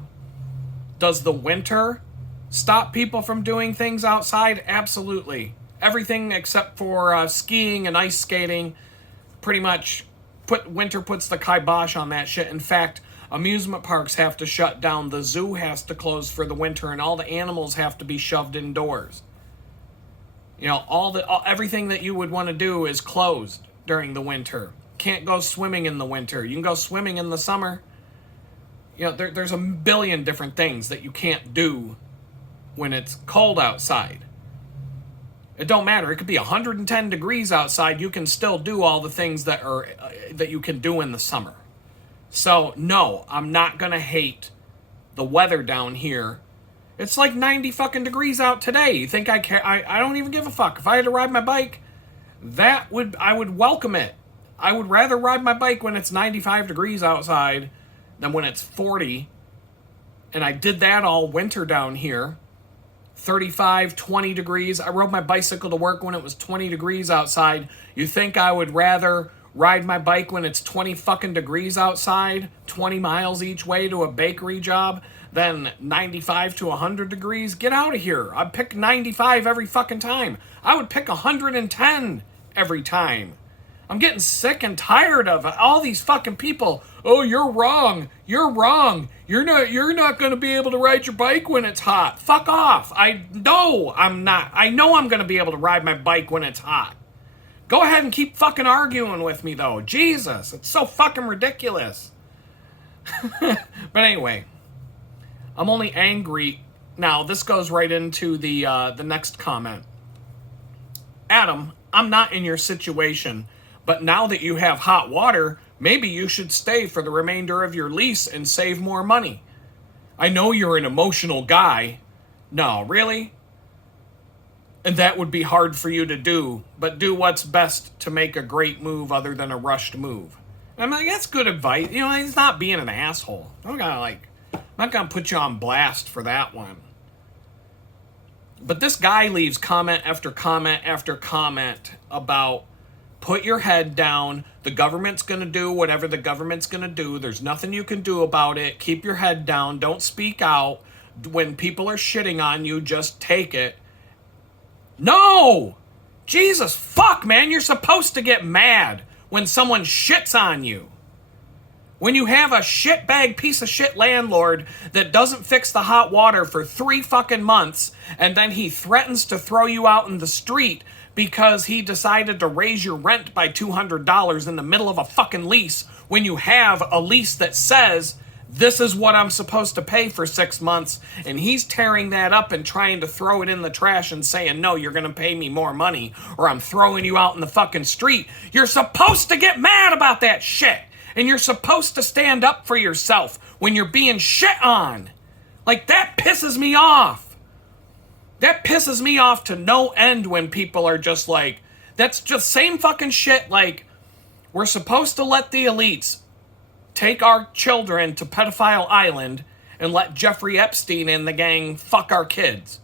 Does the winter stop people from doing things outside? Absolutely. Everything except for skiing and ice skating, pretty much winter puts the kibosh on that shit. In fact, amusement parks have to shut down, the zoo has to close for the winter, and all the animals have to be shoved indoors. Everything that you would want to do is closed during the winter. Can't go swimming in the winter. You can go swimming in the summer. There's a billion different things that you can't do when it's cold outside. It don't matter. It could be 110 degrees outside. You can still do all the things that you can do in the summer. So, no, I'm not going to hate the weather down here. It's like 90 fucking degrees out today. You think I care? I don't even give a fuck. If I had to ride my bike, I would welcome it. I would rather ride my bike when it's 95 degrees outside than when it's 40. And I did that all winter down here. 35, 20 degrees. I rode my bicycle to work when it was 20 degrees outside. You think I would rather ride my bike when it's 20 fucking degrees outside, 20 miles each way to a bakery job, than 95 to 100 degrees? Get out of here. I'd pick 95 every fucking time. I would pick 110 every time. I'm getting sick and tired of all these fucking people. Oh, you're wrong. You're wrong. You're not going to be able to ride your bike when it's hot. Fuck off. No, I'm not. I know I'm going to be able to ride my bike when it's hot. Go ahead and keep fucking arguing with me, though. Jesus, it's so fucking ridiculous. But anyway, I'm only angry. Now, this goes right into the next comment. Adam, I'm not in your situation, but now that you have hot water, maybe you should stay for the remainder of your lease and save more money. I know you're an emotional guy. No, really? And that would be hard for you to do, but do what's best to make a great move other than a rushed move. I'm like, that's good advice. You know, he's not being an asshole. I'm not gonna put you on blast for that one. But this guy leaves comment after comment after comment about put your head down. The government's going to do whatever the government's going to do. There's nothing you can do about it. Keep your head down. Don't speak out. When people are shitting on you, just take it. No! Jesus, fuck, man. You're supposed to get mad when someone shits on you. When you have a shitbag piece of shit landlord that doesn't fix the hot water for 3 fucking months, and then he threatens to throw you out in the street because he decided to raise your rent by $200 in the middle of a fucking lease when you have a lease that says, this is what I'm supposed to pay for 6 months, and he's tearing that up and trying to throw it in the trash and saying, no, you're gonna pay me more money, or I'm throwing you out in the fucking street. You're supposed to get mad about that shit! And you're supposed to stand up for yourself when you're being shit on. Like, that pisses me off. That pisses me off to no end when people are just like, that's just same fucking shit. Like, we're supposed to let the elites take our children to Pedophile Island and let Jeffrey Epstein and the gang fuck our kids.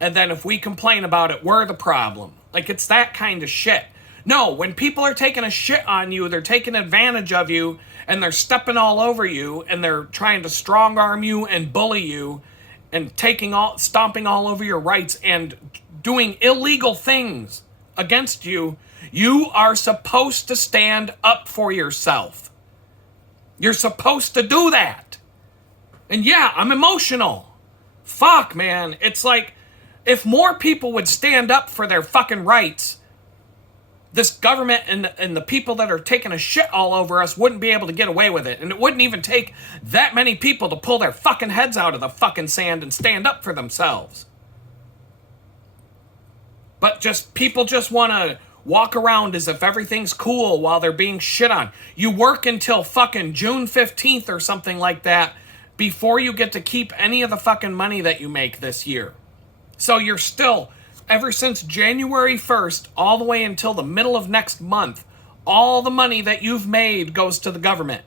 And then if we complain about it, we're the problem. Like, it's that kind of shit. No, when people are taking a shit on you, they're taking advantage of you, and they're stepping all over you, and they're trying to strong arm you and bully you, and stomping all over your rights and doing illegal things against you, you are supposed to stand up for yourself. You're supposed to do that. And yeah, I'm emotional. Fuck, man. It's like, if more people would stand up for their fucking rights, this government and the people that are taking a shit all over us wouldn't be able to get away with it. And it wouldn't even take that many people to pull their fucking heads out of the fucking sand and stand up for themselves. But people just want to walk around as if everything's cool while they're being shit on. You work until fucking June 15th or something like that before you get to keep any of the fucking money that you make this year. So you're still, ever since January 1st, all the way until the middle of next month, all the money that you've made goes to the government.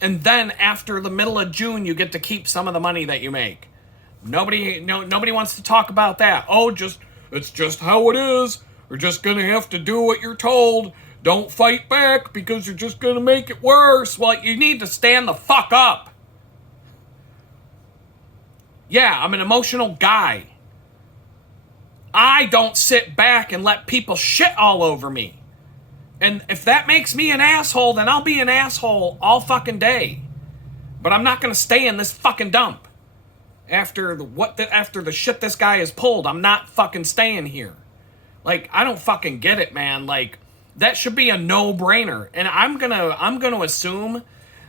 And then after the middle of June, you get to keep some of the money that you make. Nobody wants to talk about that. Oh, it's just how it is. We're just going to have to do what you're told. Don't fight back because you're just going to make it worse. Well, you need to stand the fuck up. Yeah, I'm an emotional guy. I don't sit back and let people shit all over me. And if that makes me an asshole, then I'll be an asshole all fucking day. But I'm not going to stay in this fucking dump. After the shit this guy has pulled, I'm not fucking staying here. Like, I don't fucking get it, man. Like, that should be a no-brainer. And I'm gonna assume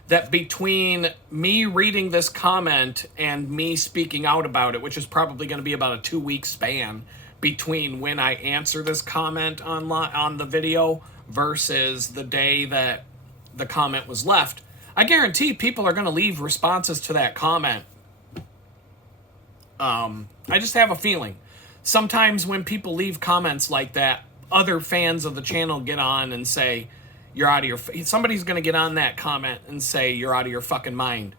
that between me reading this comment and me speaking out about it, which is probably going to be about a 2-week span between when I answer this comment on the video versus the day that the comment was left, I guarantee people are going to leave responses to that comment. I just have a feeling. Sometimes when people leave comments like that, other fans of the channel get on and say, you're out of your... Somebody's going to get on that comment and say, you're out of your fucking mind.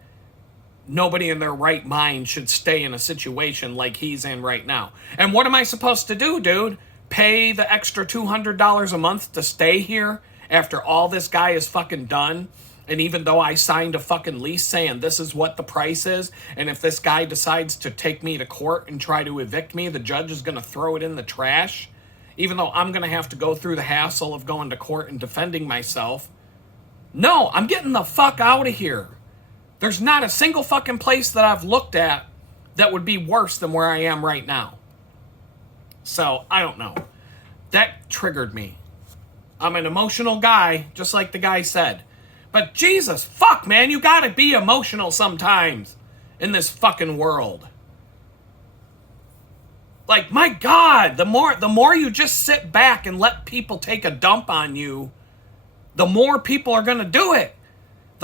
Nobody in their right mind should stay in a situation like he's in right now. And what am I supposed to do, dude? Pay the extra $200 a month to stay here after all this guy is fucking done? And even though I signed a fucking lease saying this is what the price is, and if this guy decides to take me to court and try to evict me, the judge is going to throw it in the trash, even though I'm going to have to go through the hassle of going to court and defending myself. No, I'm getting the fuck out of here. There's not a single fucking place that I've looked at that would be worse than where I am right now. So, I don't know. That triggered me. I'm an emotional guy, just like the guy said. But Jesus, fuck, man, you gotta be emotional sometimes in this fucking world. Like, my God, the more you just sit back and let people take a dump on you, the more people are gonna do it.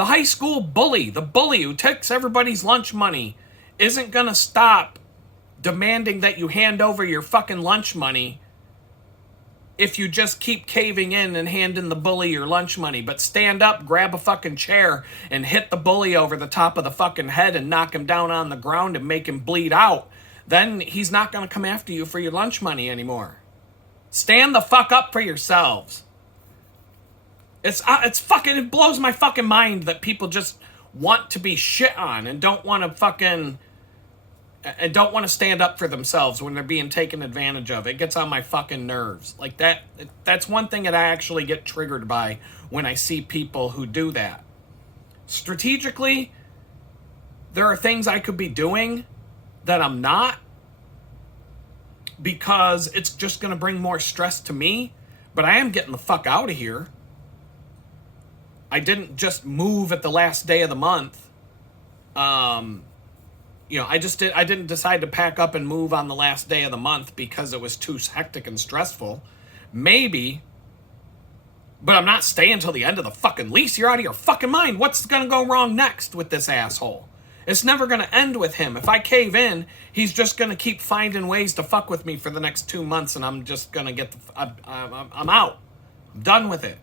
The high school bully, the bully who takes everybody's lunch money, isn't going to stop demanding that you hand over your fucking lunch money if you just keep caving in and handing the bully your lunch money. But stand up, grab a fucking chair, and hit the bully over the top of the fucking head and knock him down on the ground and make him bleed out. Then he's not going to come after you for your lunch money anymore. Stand the fuck up for yourselves. It's fucking, it blows my fucking mind that people just want to be shit on and don't want to stand up for themselves when they're being taken advantage of. It gets on my fucking nerves. Like that's one thing that I actually get triggered by when I see people who do that. Strategically, there are things I could be doing that I'm not, because it's just going to bring more stress to me, but I am getting the fuck out of here. I didn't just move at the last day of the month. I didn't decide to pack up and move on the last day of the month because it was too hectic and stressful. Maybe, but I'm not staying till the end of the fucking lease. You're out of your fucking mind. What's going to go wrong next with this asshole? It's never going to end with him. If I cave in, he's just going to keep finding ways to fuck with me for the next 2 months, and I'm just going to I'm out. I'm done with it.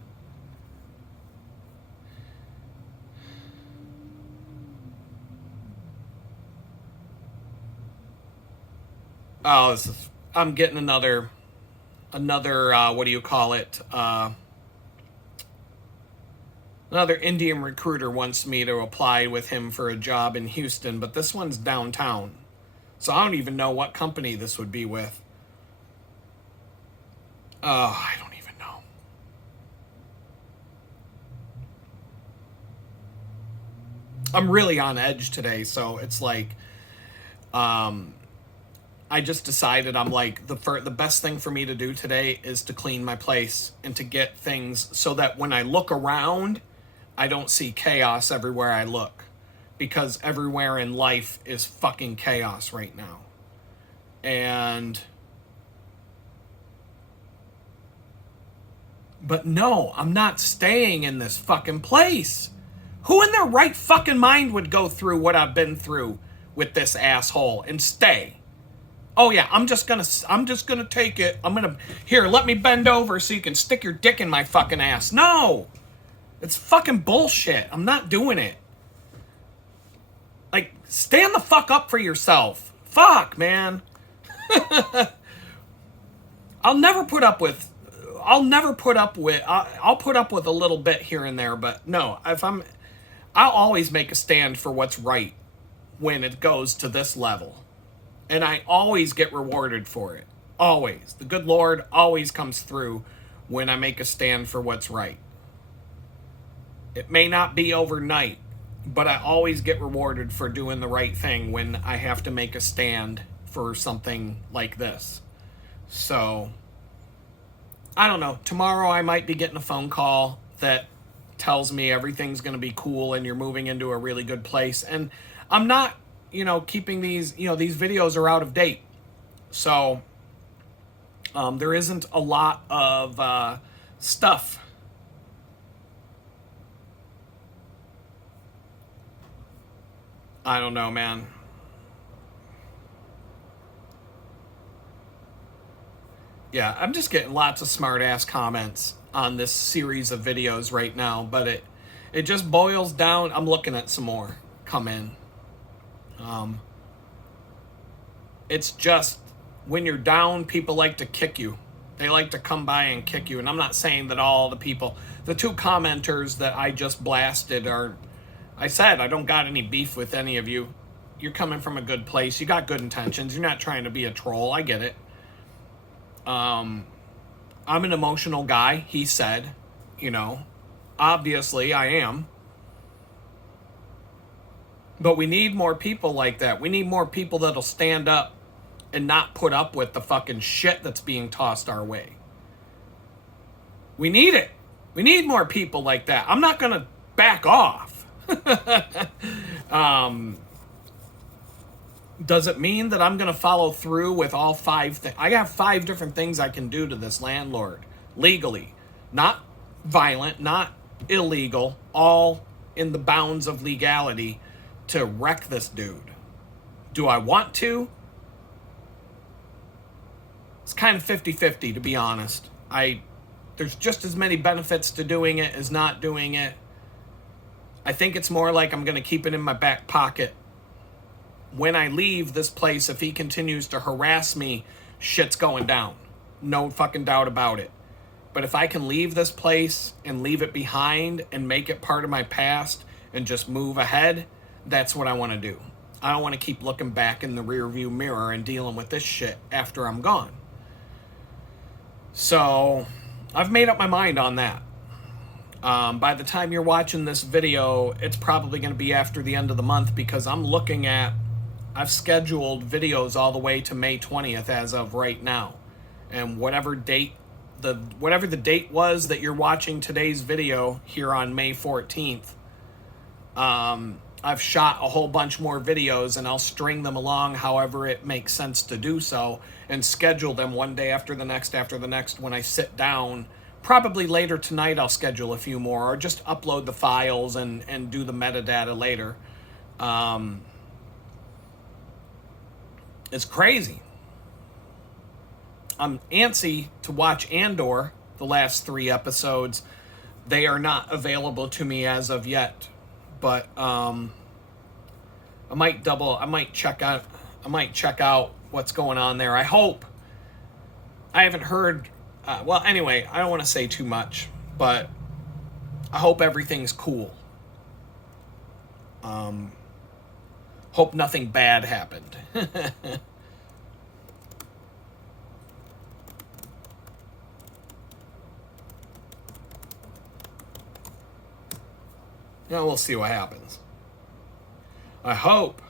Oh, I'm getting another, what do you call it? Another Indian recruiter wants me to apply with him for a job in Houston, but this one's downtown. So I don't even know what company this would be with. I don't even know. I'm really on edge today, so it's like, I just decided, I'm like, the best thing for me to do today is to clean my place and to get things so that when I look around, I don't see chaos everywhere I look. Because everywhere in life is fucking chaos right now. But no, I'm not staying in this fucking place. Who in their right fucking mind would go through what I've been through with this asshole and stay? Oh yeah, I'm just gonna take it. Here, let me bend over so you can stick your dick in my fucking ass. No! It's fucking bullshit. I'm not doing it. Like, stand the fuck up for yourself. Fuck, man. I'll put up with a little bit here and there, but no, I'll always make a stand for what's right when it goes to this level. And I always get rewarded for it. Always. The good Lord always comes through when I make a stand for what's right. It may not be overnight, but I always get rewarded for doing the right thing when I have to make a stand for something like this. So, I don't know. Tomorrow I might be getting a phone call that tells me everything's going to be cool and you're moving into a really good place. And I'm not, keeping these, these videos are out of date. So, there isn't a lot of stuff. I don't know, man. Yeah, I'm just getting lots of smart-ass comments on this series of videos right now, but it just boils down. I'm looking at some more come in. It's just, when you're down, people like to kick you. They like to come by and kick you. And I'm not saying that all the people, the two commenters that I just blasted I said, I don't got any beef with any of you. You're coming from a good place. You got good intentions. You're not trying to be a troll. I get it. I'm an emotional guy, he said. Obviously I am. But we need more people like that. We need more people that'll stand up and not put up with the fucking shit that's being tossed our way. We need it. We need more people like that. I'm not going to back off. Does it mean that I'm going to follow through with all 5 things? I have 5 different things I can do to this landlord legally. Not violent, not illegal, all in the bounds of legality to wreck this dude. Do I want to? It's kind of 50-50, to be honest. There's just as many benefits to doing it as not doing it. I think it's more like I'm going to keep it in my back pocket. When I leave this place, if he continues to harass me, shit's going down. No fucking doubt about it. But if I can leave this place and leave it behind and make it part of my past and just move ahead, that's what I want to do. I don't want to keep looking back in the rearview mirror and dealing with this shit after I'm gone. So, I've made up my mind on that. By the time you're watching this video, it's probably going to be after the end of the month, because I've scheduled videos all the way to May 20th as of right now. And whatever the date was that you're watching today's video here on May 14th, I've shot a whole bunch more videos, and I'll string them along however it makes sense to do so, and schedule them one day after the next when I sit down. Probably later tonight I'll schedule a few more, or just upload the files and do the metadata later. It's crazy. I'm antsy to watch Andor, the last 3 episodes. They are not available to me as of yet, but I might check out what's going on there. I hope. I haven't heard. Well, anyway, I don't want to say too much, but I hope everything's cool. Hope nothing bad happened. Yeah, we'll see what happens. I hope.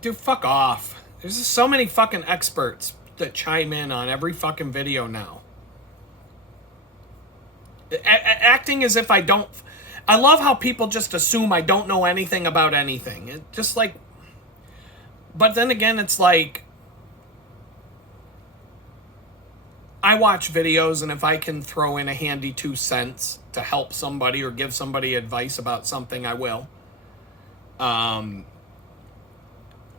Dude, fuck off. There's just so many fucking experts that chime in on every fucking video now. Acting as if I don't... I love how people just assume I don't know anything about anything. It just like... But then again, it's like... I watch videos, and if I can throw in a handy 2 cents to help somebody or give somebody advice about something, I will. And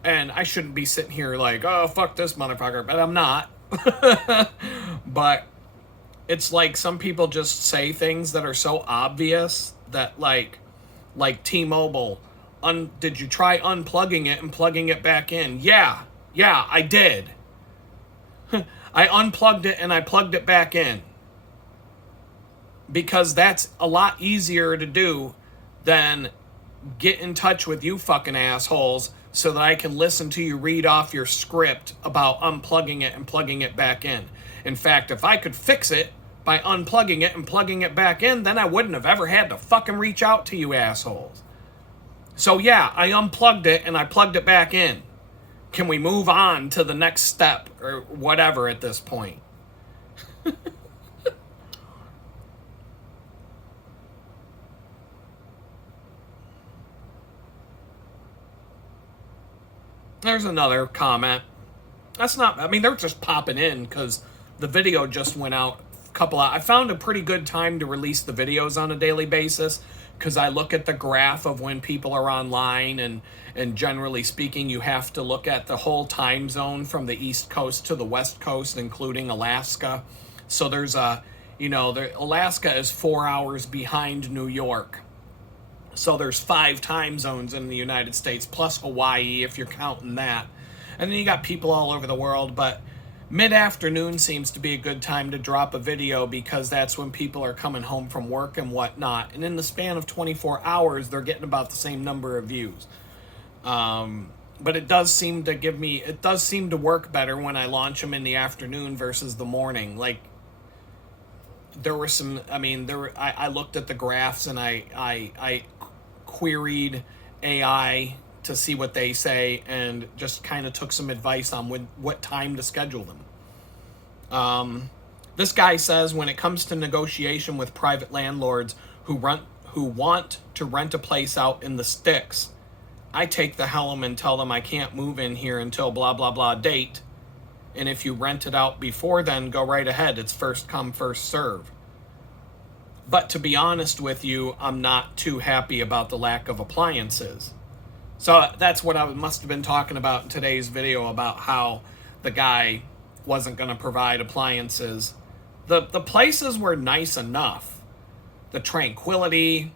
I shouldn't be sitting here like, oh, fuck this motherfucker, but I'm not. But it's like some people just say things that are so obvious that like T-Mobile, did you try unplugging it and plugging it back in? Yeah, I did. I unplugged it and I plugged it back in. Because that's a lot easier to do than get in touch with you fucking assholes so that I can listen to you read off your script about unplugging it and plugging it back in. In fact, if I could fix it by unplugging it and plugging it back in, then I wouldn't have ever had to fucking reach out to you assholes. So yeah, I unplugged it and I plugged it back in. Can we move on to the next step or whatever at this point? There's another comment. That's not, I mean, they're just popping in because the video just went out a couple of, I found a pretty good time to release the videos on a daily basis because I look at the graph of when people are online, and generally speaking, you have to look at the whole time zone from the East Coast to the West Coast, including Alaska. So there's Alaska is 4 hours behind New York. So there's 5 time zones in the United States, plus Hawaii, if you're counting that. And then you got people all over the world, but mid-afternoon seems to be a good time to drop a video because that's when people are coming home from work and whatnot. And in the span of 24 hours, they're getting about the same number of views. But it does seem to work better when I launch them in the afternoon versus the morning. Like, there were some, I looked at the graphs and I queried AI to see what they say and just kind of took some advice on what time to schedule them. This guy says when it comes to negotiation with private landlords who want to rent a place out in the sticks, I take the helm and tell them I can't move in here until blah, blah, blah date. And if you rent it out before then, go right ahead. It's first come, first serve. But to be honest with you, I'm not too happy about the lack of appliances. So that's what I must have been talking about in today's video, about how the guy wasn't going to provide appliances. The places were nice enough. The tranquility.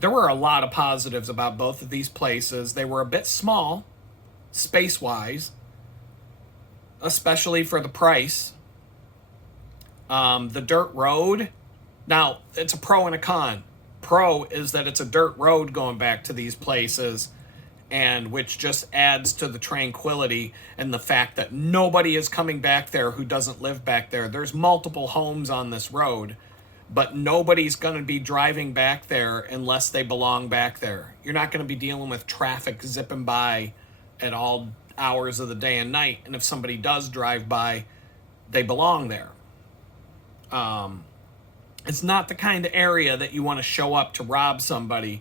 There were a lot of positives about both of these places. They were a bit small, space-wise, especially for the price. The dirt road. Now, it's a pro and a con. Pro is that it's a dirt road going back to these places, and which just adds to the tranquility and the fact that nobody is coming back there who doesn't live back there. There's multiple homes on this road, but nobody's going to be driving back there unless they belong back there. You're not going to be dealing with traffic zipping by at all hours of the day and night, and if somebody does drive by, they belong there. It's not the kind of area that you want to show up to rob somebody,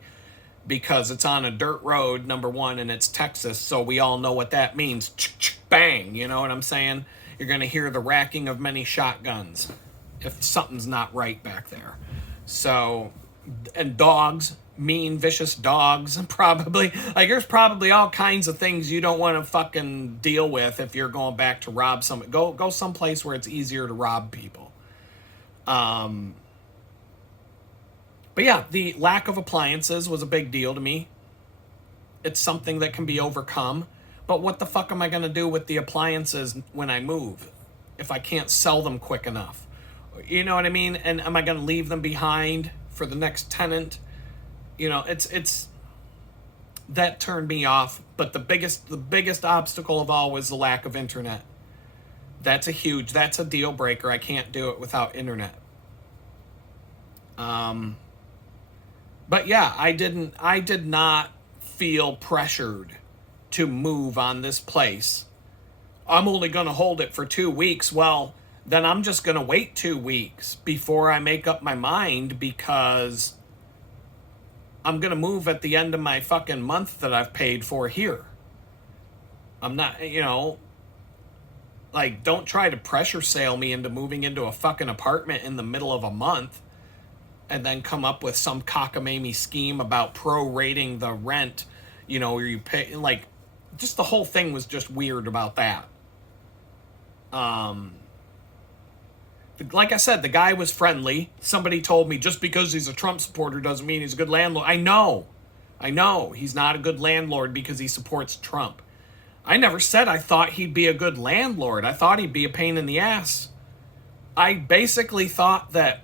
because it's on a dirt road, number one, and it's Texas, so we all know what that means. Bang, you know what I'm saying? You're going to hear the racking of many shotguns if something's not right back there. So, and dogs, mean, vicious dogs, probably. Like, there's probably all kinds of things you don't want to fucking deal with if you're going back to rob somebody. Go someplace where it's easier to rob people. But yeah, the lack of appliances was a big deal to me. It's something that can be overcome. But what the fuck am I going to do with the appliances when I move if I can't sell them quick enough? You know what I mean? And am I going to leave them behind for the next tenant? You know, it's that turned me off. But the biggest obstacle of all was the lack of internet. That's a deal breaker. I can't do it without internet. But yeah, I did not feel pressured to move on this place. I'm only going to hold it for 2 weeks. Well, then I'm just going to wait 2 weeks before I make up my mind, because I'm going to move at the end of my fucking month that I've paid for here. I'm not, like, don't try to pressure sale me into moving into a fucking apartment in the middle of a month and then come up with some cockamamie scheme about prorating the rent, where you pay, like, just the whole thing was just weird about that. Like I said, the guy was friendly. Somebody told me just because he's a Trump supporter doesn't mean he's a good landlord. I know. He's not a good landlord because he supports Trump. I never said I thought he'd be a good landlord. I thought he'd be a pain in the ass. I basically thought that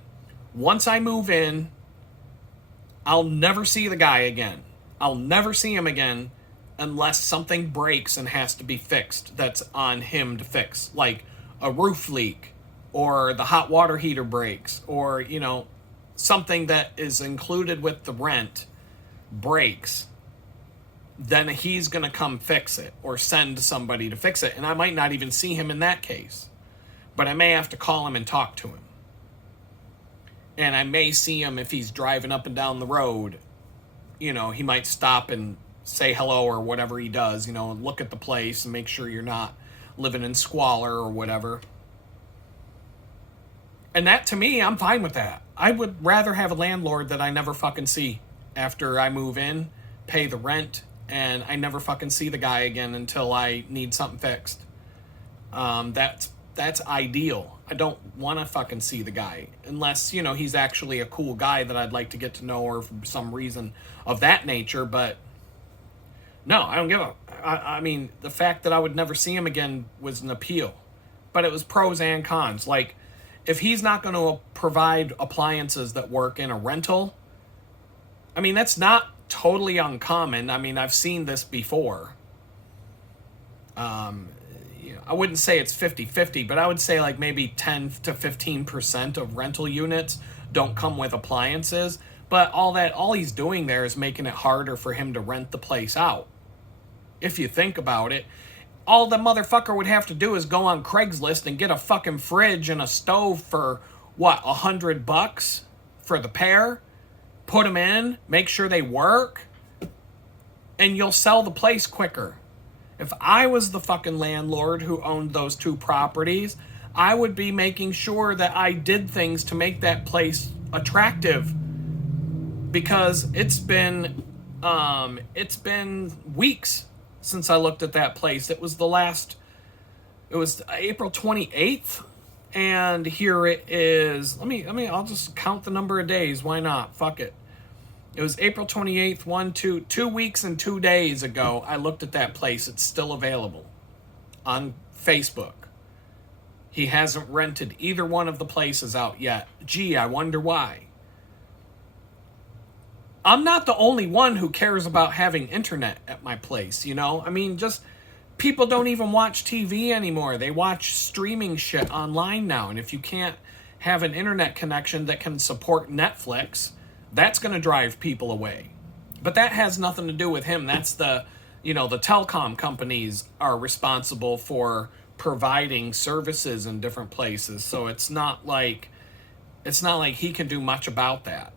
once I move in, I'll never see the guy again. I'll never see him again unless something breaks and has to be fixed that's on him to fix. Like a roof leak, or the hot water heater breaks, or, something that is included with the rent breaks. Then he's going to come fix it or send somebody to fix it. And I might not even see him in that case. But I may have to call him and talk to him. And I may see him if he's driving up and down the road. He might stop and say hello or whatever he does, look at the place and make sure you're not living in squalor or whatever. And that, to me, I'm fine with that. I would rather have a landlord that I never fucking see after I move in, pay the rent, and I never fucking see the guy again until I need something fixed. That's ideal. I don't want to fucking see the guy unless, he's actually a cool guy that I'd like to get to know, or for some reason of that nature. But no, I don't give a... I mean, the fact that I would never see him again was an appeal. But it was pros and cons. Like, if he's not going to provide appliances that work in a rental, I mean, that's not totally uncommon. I mean, I've seen this before. I wouldn't say it's 50-50, but I would say like maybe 10 to 15% of rental units don't come with appliances. But all he's doing there is making it harder for him to rent the place out. If you think about it, all the motherfucker would have to do is go on Craigslist and get a fucking fridge and a stove for, what, $100 for the pair? Put them in, make sure they work, and you'll sell the place quicker. If I was the fucking landlord who owned those two properties, I would be making sure that I did things to make that place attractive because it's been weeks since I looked at that place. It was April 28th, and here it is. I'll just count the number of days. Why not? Fuck it. It was April 28th, 2 weeks and 2 days ago. I looked at that place. It's still available on Facebook. He hasn't rented either one of the places out yet. Gee, I wonder why. I'm not the only one who cares about having internet at my place, you know? I mean, just people don't even watch TV anymore. They watch streaming shit online now. And if you can't have an internet connection that can support Netflix, that's going to drive people away. But that has nothing to do with him. That's the telecom companies are responsible for providing services in different places. So it's not like he can do much about that.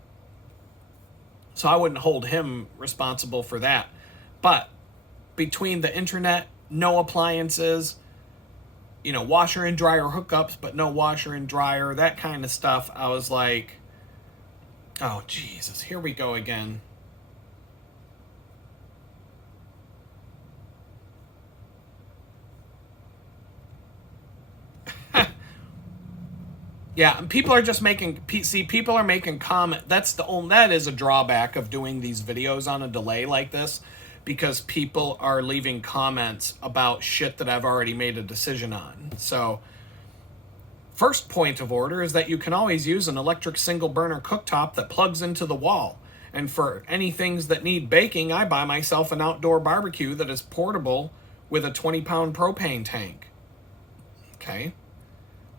So I wouldn't hold him responsible for that. But between the internet, no appliances, washer and dryer hookups, but no washer and dryer, that kind of stuff, I was like, oh, Jesus, here we go again. Yeah, and people are just people are making comment. That is a drawback of doing these videos on a delay like this, because people are leaving comments about shit that I've already made a decision on. So, first point of order is that you can always use an electric single burner cooktop that plugs into the wall. And for any things that need baking, I buy myself an outdoor barbecue that is portable with a 20-pound propane tank. Okay.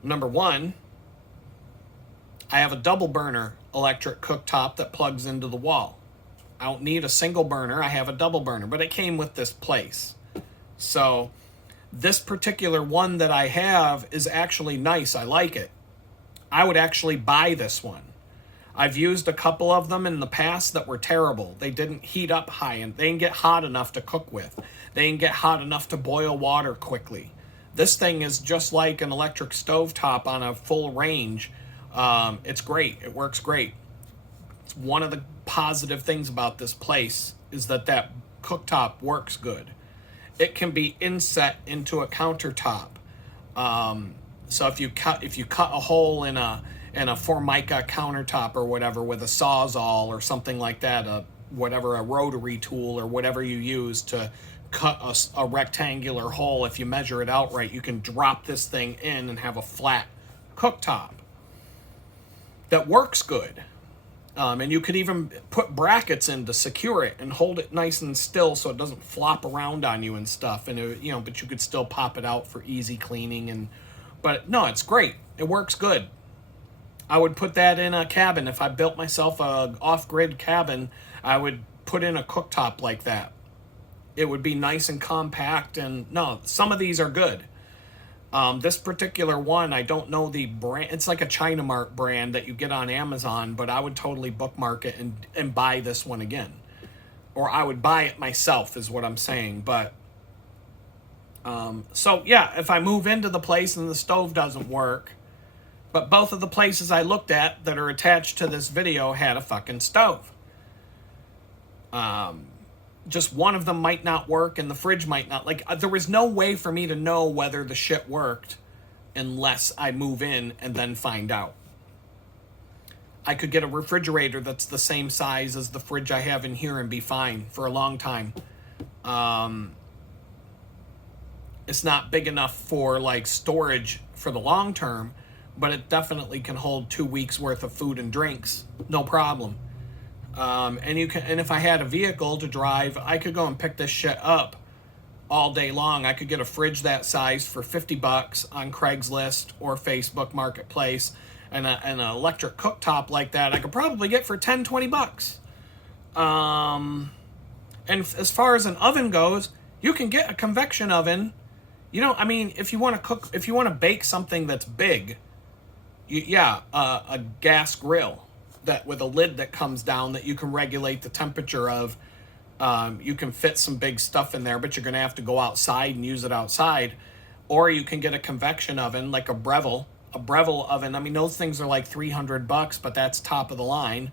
Number one, I have a double burner electric cooktop that plugs into the wall. I don't need a single burner. I have a double burner, but it came with this place. So this particular one that I have is actually nice. I like it. I would actually buy this one. I've used a couple of them in the past that were terrible. They didn't heat up high, and they didn't get hot enough to cook with. They didn't get hot enough to boil water quickly. This thing is just like an electric stovetop on a full range. It's great. It works great. It's one of the positive things about this place is that cooktop works good. It can be inset into a countertop. So if you cut a hole in a Formica countertop or whatever with a Sawzall or something like that, a rotary tool or whatever you use to cut a rectangular hole, if you measure it out right, you can drop this thing in and have a flat cooktop that works good. And you could even put brackets in to secure it and hold it nice and still so it doesn't flop around on you and stuff. And but you could still pop it out for easy cleaning. But no, it's great. It works good. I would put that in a cabin. If I built myself a off-grid cabin, I would put in a cooktop like that. It would be nice and compact. And no, some of these are good. This particular one, I don't know the brand. It's like a China Mart brand that you get on Amazon, but I would totally bookmark it and buy this one again. Or I would buy it myself is what I'm saying. But, so yeah, if I move into the place and the stove doesn't work, but both of the places I looked at that are attached to this video had a fucking stove. Just one of them might not work and the fridge might not. There was no way for me to know whether the shit worked unless I move in and then find out. I could get a refrigerator that's the same size as the fridge I have in here and be fine for a long time. It's not big enough for storage for the long term, but it definitely can hold 2 weeks worth of food and drinks, no problem. And if I had a vehicle to drive, I could go and pick this shit up all day long. I could get a fridge that size for $50 on Craigslist or Facebook Marketplace, and an electric cooktop like that I could probably get for $10-20. And as far as an oven goes, you can get a convection oven. If you want to bake something that's big, a gas grill that with a lid that comes down that you can regulate the temperature of. You can fit some big stuff in there, but you're going to have to go outside and use it outside. Or you can get a convection oven like a Breville. a Breville oven. I mean, those things are like $300, but that's top of the line.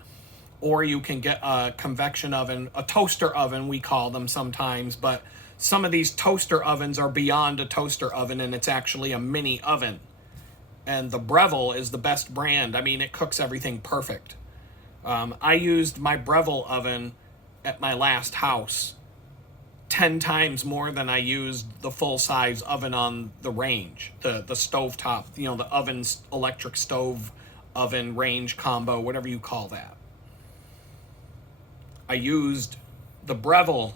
Or you can get a convection oven, a toaster oven, we call them sometimes, but some of these toaster ovens are beyond a toaster oven, and it's actually a mini oven. And the Breville is the best brand. I mean, it cooks everything perfect. I used my Breville oven at my last house 10 times more than I used the full-size oven on the range, the stovetop, the oven's electric stove oven range combo, whatever you call that. I used the Breville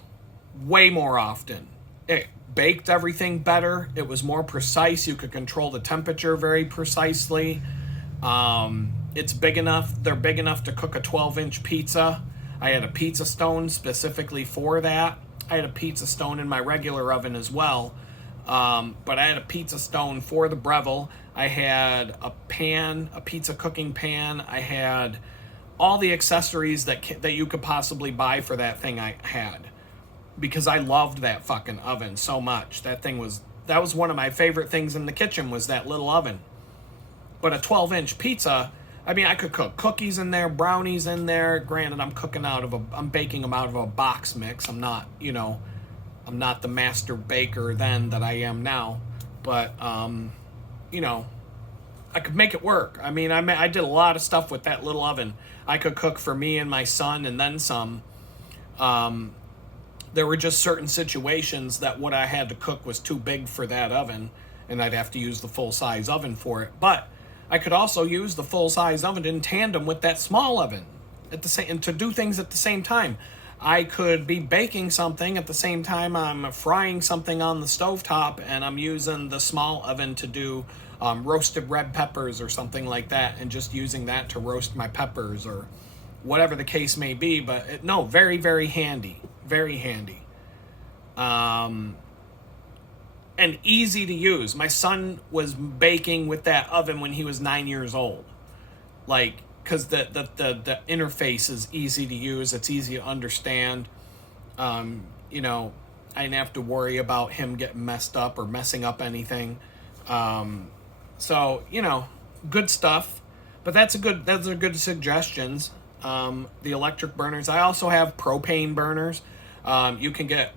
way more often. It baked everything better. It was more precise. You could control the temperature very precisely. It's big enough. They're big enough to cook a 12-inch pizza. I had a pizza stone specifically for that. I had a pizza stone in my regular oven as well. But I had a pizza stone for the Breville. I had a pan, a pizza cooking pan. I had all the accessories that you could possibly buy for that thing I had, because I loved that fucking oven so much. That was one of my favorite things in the kitchen, was that little oven. But a 12-inch pizza, I mean, I could cook cookies in there, brownies in there. Granted, I'm baking them out of a box mix. I'm not the master baker then that I am now, but I could make it work. I mean, I did a lot of stuff with that little oven. I could cook for me and my son and then some. There were just certain situations that what I had to cook was too big for that oven, and I'd have to use the full-size oven for it. But I could also use the full-size oven in tandem with that small oven and to do things at the same time. I could be baking something at the same time I'm frying something on the stovetop, and I'm using the small oven to do roasted red peppers or something like that, and just using that to roast my peppers or whatever the case may be. But very, very handy. Very handy. And easy to use. My son was baking with that oven when he was 9 years old. Like, because the interface is easy to use. It's easy to understand. I didn't have to worry about him getting messed up or messing up anything. So, good stuff. But those are good suggestions. The electric burners. I also have propane burners. You can get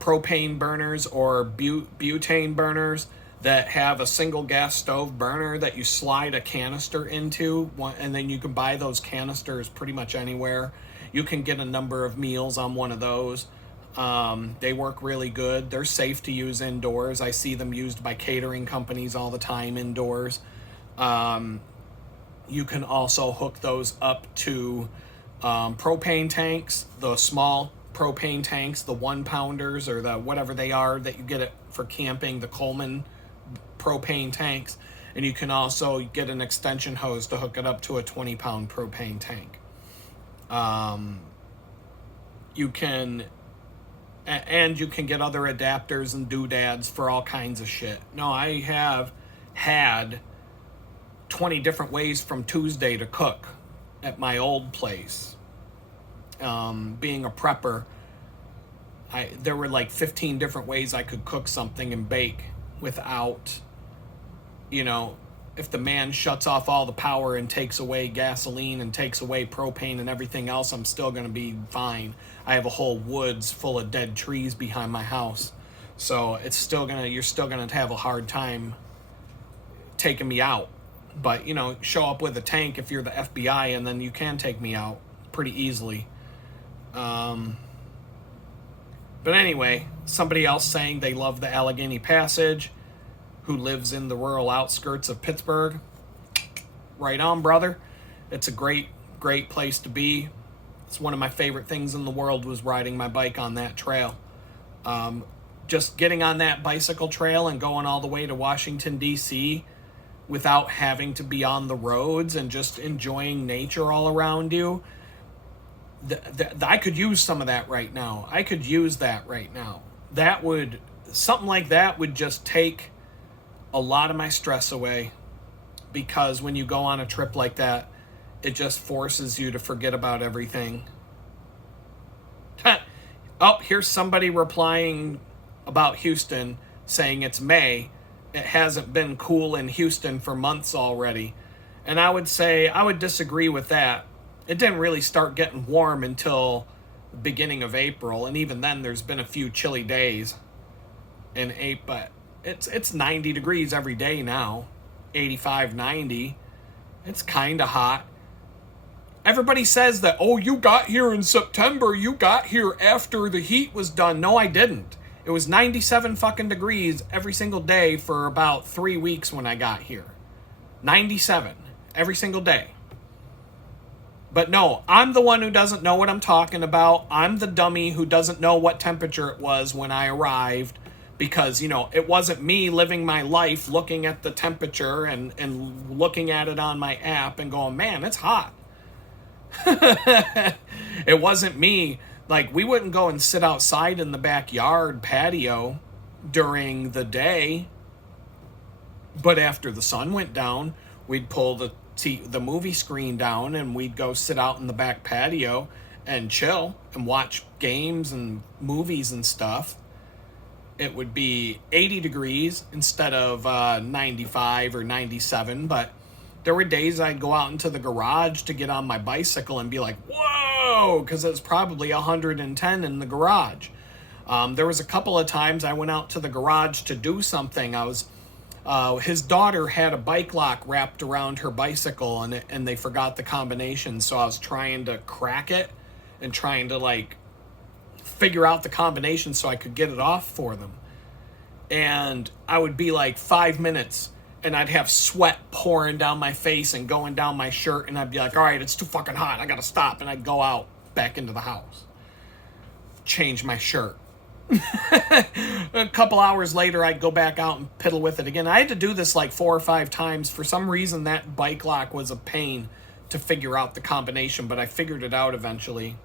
propane burners or butane burners that have a single gas stove burner that you slide a canister into, and then you can buy those canisters pretty much anywhere. You can get a number of meals on one of those. They work really good. They're safe to use indoors. I see them used by catering companies all the time indoors. You can also hook those up to propane tanks, the small propane tanks, the 1-pounders or the whatever they are that you get it for camping, the Coleman propane tanks. And you can also get an extension hose to hook it up to a 20-pound propane tank. You can get other adapters and doodads for all kinds of shit. No, I have had 20 different ways from Tuesday to cook at my old place. Being a prepper, there were like 15 different ways I could cook something and bake without, if the man shuts off all the power and takes away gasoline and takes away propane and everything else, I'm still going to be fine. I have a whole woods full of dead trees behind my house. So you're still going to have a hard time taking me out. But, show up with a tank if you're the FBI, and then you can take me out pretty easily. But anyway, somebody else saying they love the Allegheny Passage, who lives in the rural outskirts of Pittsburgh. Right on, brother. It's a great, great place to be. It's one of my favorite things in the world was riding my bike on that trail. Just getting on that bicycle trail and going all the way to Washington, D.C., without having to be on the roads and just enjoying nature all around you. I could use some of that right now. I could use that right now. Something like that would just take a lot of my stress away, because when you go on a trip like that, it just forces you to forget about everything. Oh, here's somebody replying about Houston saying it's May, it hasn't been cool in Houston for months already. And I would say I would disagree with that. It didn't really start getting warm until the beginning of April, and even then there's been a few chilly days in April, but it's 90 degrees every day now. 85, 90. It's kind of hot. Everybody says that, oh, you got here in September, you got here after the heat was done. No, I didn't. It was 97 fucking degrees every single day for about 3 weeks when I got here. 97 every single day. But no, I'm the one who doesn't know what I'm talking about. I'm the dummy who doesn't know what temperature it was when I arrived, because, you know, it wasn't me living my life looking at the temperature and looking at it on my app and going, man, it's hot. It wasn't me. Like, we wouldn't go and sit outside in the backyard patio during the day, but after the sun went down, we'd pull the movie screen down and we'd go sit out in the back patio and chill and watch games and movies and stuff. It would be 80 degrees instead of 95 or 97, but there were days I'd go out into the garage to get on my bicycle and be like, whoa, because it was probably 110 in the garage. There was a couple of times I went out to the garage to do something. His daughter had a bike lock wrapped around her bicycle, and they forgot the combination, so I was trying to crack it and trying to, like, figure out the combination so I could get it off for them. And I would be like 5 minutes, and I'd have sweat pouring down my face and going down my shirt, and I'd be like, all right, it's too fucking hot, I gotta stop, and I'd go out back into the house, change my shirt. A couple hours later, I'd go back out and piddle with it again. I had to do this like 4 or 5 times. For some reason, that bike lock was a pain to figure out the combination, but I figured it out eventually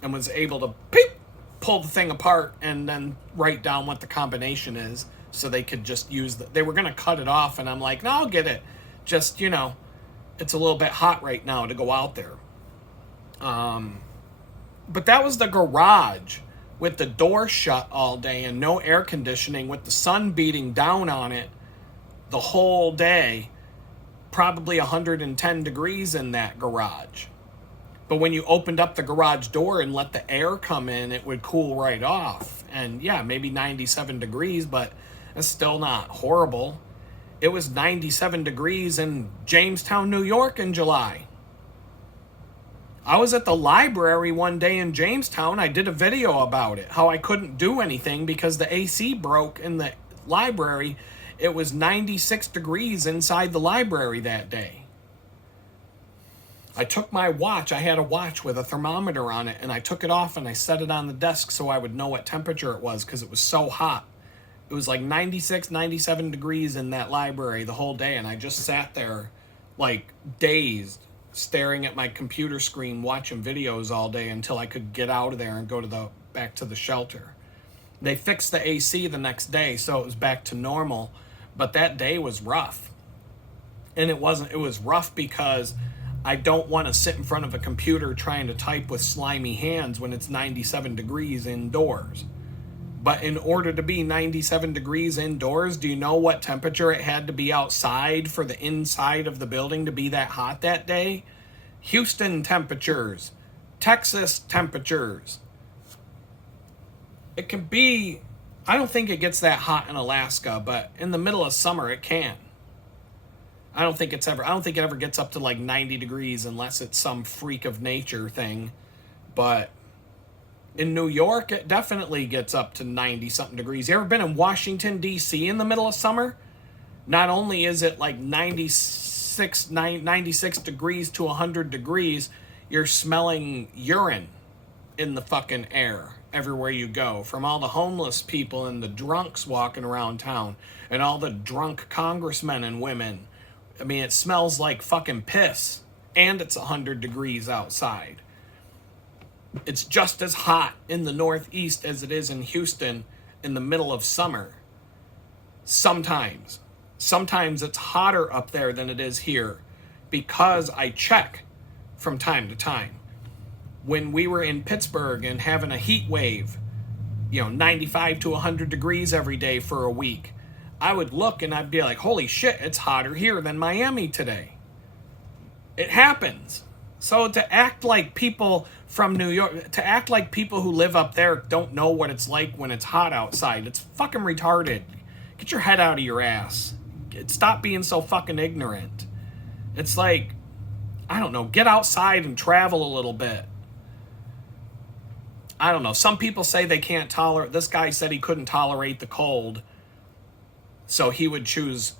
and was able to pull the thing apart and then write down what the combination is so they could just use they were going to cut it off, and I'm like, no, I'll get it. Just, you know, it's a little bit hot right now to go out there. But that was the garage with the door shut all day and no air conditioning, with the sun beating down on it the whole day. Probably 110 degrees in that garage. But when you opened up the garage door and let the air come in, it would cool right off. And yeah, maybe 97 degrees, but it's still not horrible. It was 97 degrees in Jamestown, New York in July. I was at the library one day in Jamestown. I did a video about it, how I couldn't do anything because the AC broke in the library. It was 96 degrees inside the library that day. I took my watch. I had a watch with a thermometer on it, and I took it off and I set it on the desk so I would know what temperature it was because it was so hot. It was like 96, 97 degrees in that library the whole day, and I just sat there like dazed, staring at my computer screen, watching videos all day until I could get out of there and go back to the shelter. They fixed the AC the next day, so it was back to normal, but that day was rough. And it was rough because I don't want to sit in front of a computer trying to type with slimy hands when it's 97 degrees indoors. But in order to be 97 degrees indoors, do you know what temperature it had to be outside for the inside of the building to be that hot that day? Houston temperatures, Texas temperatures. It can be, I don't think it gets that hot in Alaska, but in the middle of summer it can. I don't think it ever gets up to like 90 degrees unless it's some freak of nature thing. But in New York, it definitely gets up to 90-something degrees. You ever been in Washington, D.C. in the middle of summer? Not only is it like 96 degrees to 100 degrees, you're smelling urine in the fucking air everywhere you go, from all the homeless people and the drunks walking around town and all the drunk congressmen and women. I mean, it smells like fucking piss, and it's 100 degrees outside. It's just as hot in the Northeast as it is in Houston in the middle of summer. Sometimes. Sometimes it's hotter up there than it is here because I check from time to time. When we were in Pittsburgh and having a heat wave, 95 to 100 degrees every day for a week, I would look and I'd be like, holy shit, it's hotter here than Miami today. It happens. So to act like people from New York, to act like people who live up there don't know what it's like when it's hot outside, it's fucking retarded. Get your head out of your ass. Stop being so fucking ignorant. It's like, I don't know, get outside and travel a little bit. I don't know. Some people say they can't tolerate, this guy said he couldn't tolerate the cold, so he would choose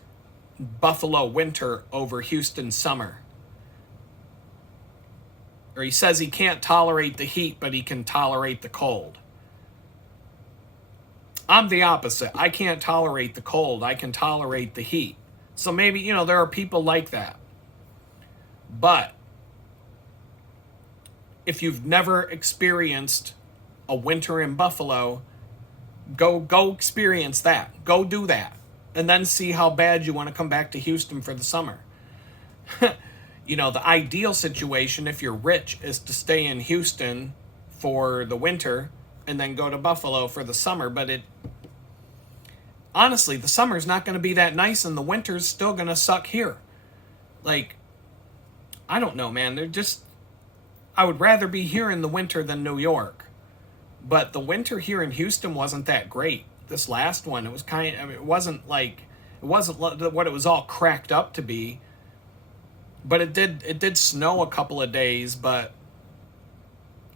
Buffalo winter over Houston summer. Or he says he can't tolerate the heat, but he can tolerate the cold. I'm the opposite. I can't tolerate the cold. I can tolerate the heat. So maybe, there are people like that. But if you've never experienced a winter in Buffalo, go experience that. Go do that. And then see how bad you want to come back to Houston for the summer. The ideal situation, if you're rich, is to stay in Houston for the winter and then go to Buffalo for the summer. But honestly, the summer's not going to be that nice and the winter's still going to suck here. Like, I don't know, man. I would rather be here in the winter than New York. But the winter here in Houston wasn't that great. This last one, it was it wasn't what it was all cracked up to be. But it did snow a couple of days, but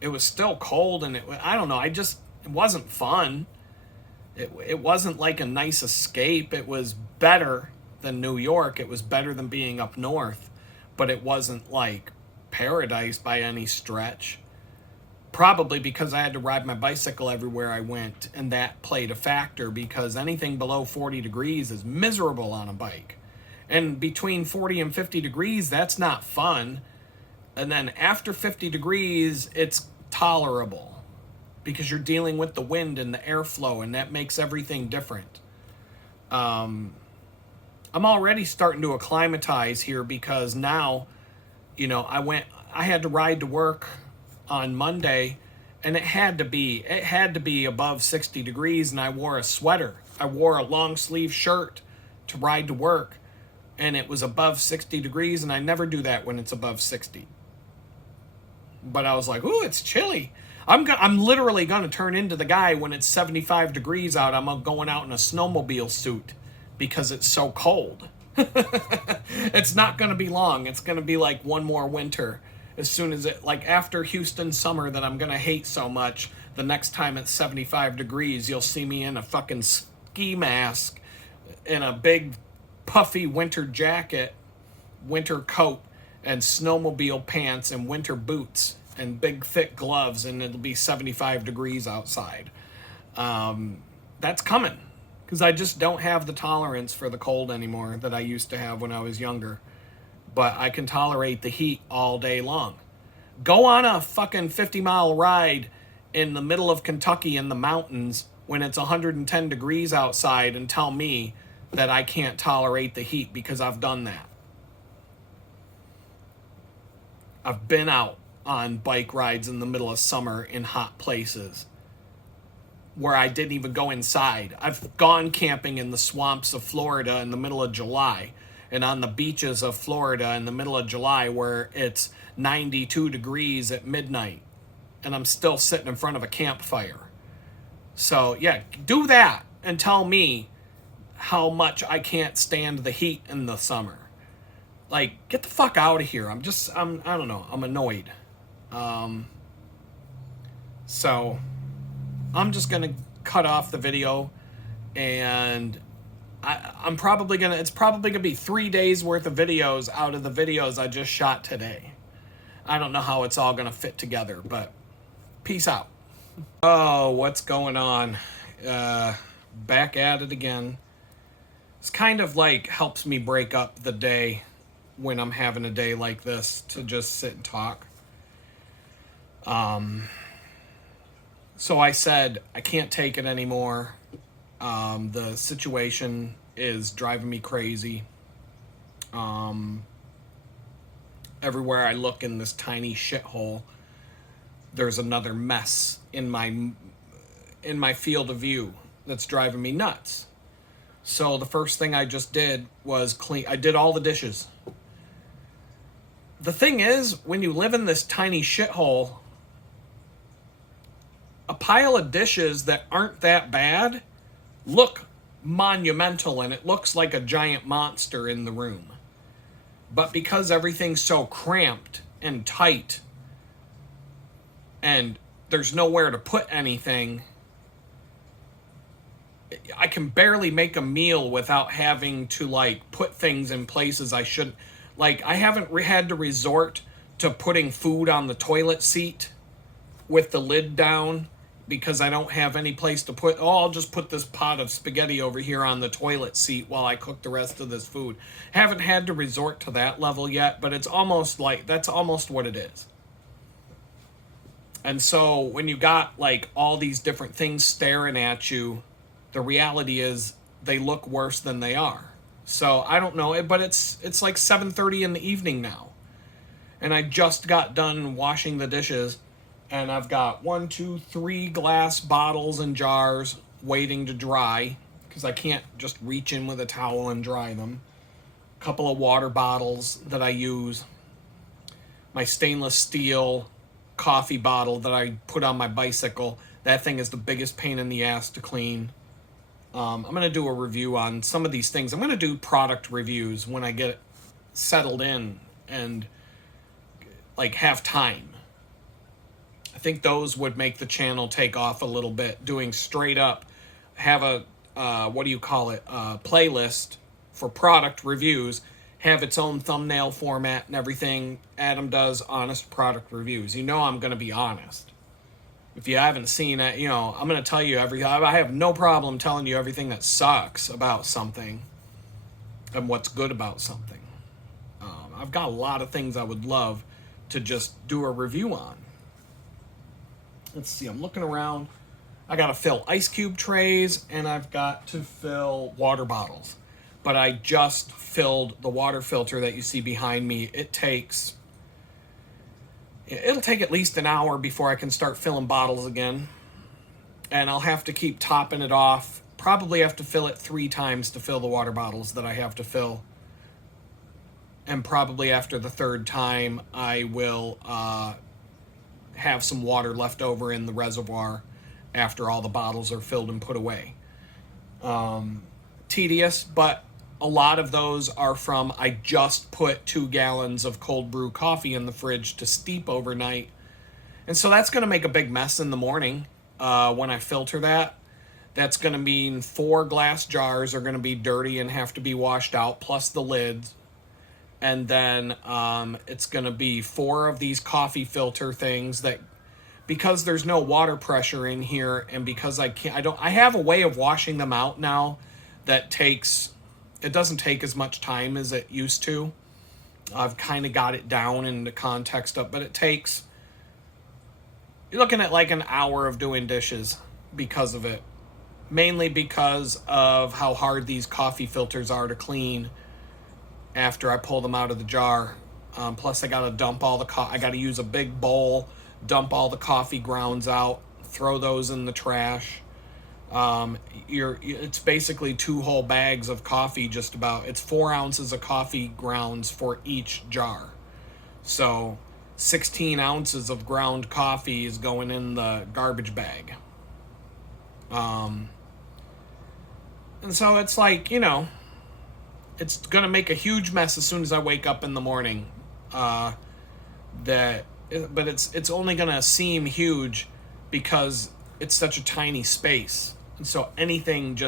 it was still cold, and I don't know, it wasn't fun. It wasn't like a nice escape. It was better than New York. It was better than being up north, but it wasn't like paradise by any stretch. Probably because I had to ride my bicycle everywhere I went, and that played a factor, because anything below 40 degrees is miserable on a bike. And between 40 and 50 degrees, that's not fun. And then after 50 degrees, it's tolerable, because you're dealing with the wind and the airflow, and that makes everything different. I'm already starting to acclimatize here, because now, I had to ride to work on Monday, and it had to be above 60 degrees, and I wore a sweater. I wore a long sleeve shirt to ride to work, and it was above 60 degrees, and I never do that when it's above 60. But I was like, ooh, it's chilly. I'm literally going to turn into the guy when it's 75 degrees out. I'm going out in a snowmobile suit because it's so cold. It's not going to be long. It's going to be like one more winter. As soon as after Houston summer that I'm going to hate so much, the next time it's 75 degrees, you'll see me in a fucking ski mask, in a big puffy winter jacket, winter coat, and snowmobile pants, and winter boots, and big thick gloves, and it'll be 75 degrees outside. That's coming, because I just don't have the tolerance for the cold anymore that I used to have when I was younger. But I can tolerate the heat all day long. Go on a fucking 50-mile ride in the middle of Kentucky in the mountains when it's 110 degrees outside and tell me that I can't tolerate the heat, because I've done that. I've been out on bike rides in the middle of summer in hot places where I didn't even go inside. I've gone camping in the swamps of Florida in the middle of July, and on the beaches of Florida in the middle of July where it's 92 degrees at midnight, and I'm still sitting in front of a campfire. So, yeah, do that and tell me how much I can't stand the heat in the summer. Like, get the fuck out of here. I don't know, I'm annoyed. So, I'm just going to cut off the video, and it's probably gonna be 3 days worth of videos out of the videos I just shot today. I don't know how it's all gonna fit together, but peace out. Oh, what's going on? Back at it again. It's kind of like helps me break up the day when I'm having a day like this, to just sit and talk. So I said I can't take it anymore. The situation is driving me crazy. Everywhere I look in this tiny shithole, there's another mess in my field of view that's driving me nuts. So the first thing I just did was clean. I did all the dishes. The thing is, when you live in this tiny shithole, a pile of dishes that aren't that bad look monumental, and it looks like a giant monster in the room. But because everything's so cramped and tight and there's nowhere to put anything, I can barely make a meal without having to like put things in places I shouldn't. Like, I haven't had to resort to putting food on the toilet seat with the lid down because I don't have any place to put. Oh, I'll just put this pot of spaghetti over here on the toilet seat while I cook the rest of this food. Haven't had to resort to that level yet, but it's almost like that's almost what it is. And so when you got like all these different things staring at you, the reality is they look worse than they are. So I don't know, but it's like 7:30 in the evening now. And I just got done washing the dishes, and I've got 1, 2, 3 glass bottles and jars waiting to dry because I can't just reach in with a towel and dry them. A couple of water bottles that I use. My stainless steel coffee bottle that I put on my bicycle. That thing is the biggest pain in the ass to clean. I'm going to do a review on some of these things. I'm going to do product reviews when I get settled in and like have time. I think those would make the channel take off a little bit. Doing straight up, have a, playlist for product reviews, have its own thumbnail format and everything. Adam does honest product reviews. You know I'm going to be honest. If you haven't seen it, I'm going to tell you I have no problem telling you everything that sucks about something and what's good about something. I've got a lot of things I would love to just do a review on. Let's see, I'm looking around. I got to fill ice cube trays and I've got to fill water bottles. But I just filled the water filter that you see behind me. It'll take at least an hour before I can start filling bottles again. And I'll have to keep topping it off. Probably have to fill it 3 times to fill the water bottles that I have to fill. And probably after the 3rd time, I will have some water left over in the reservoir after all the bottles are filled and put away. Tedious, but a lot of those are from I just put 2 gallons of cold brew coffee in the fridge to steep overnight. And so that's going to make a big mess in the morning when I filter that. That's going to mean 4 glass jars are going to be dirty and have to be washed out, plus the lids. And then it's going to be 4 of these coffee filter things that, because there's no water pressure in here and because I have a way of washing them out now that it doesn't take as much time as it used to. I've kind of got it down in the context of, but you're looking at like an hour of doing dishes because of it. Mainly because of how hard these coffee filters are to clean after I pull them out of the jar. Plus I got to dump all I got to use a big bowl, dump all the coffee grounds out, throw those in the trash. It's basically 2 whole bags of coffee, just about. It's 4 ounces of coffee grounds for each jar. So 16 ounces of ground coffee is going in the garbage bag. And so it's like, it's going to make a huge mess as soon as I wake up in the morning. But it's only going to seem huge because it's such a tiny space. And so everything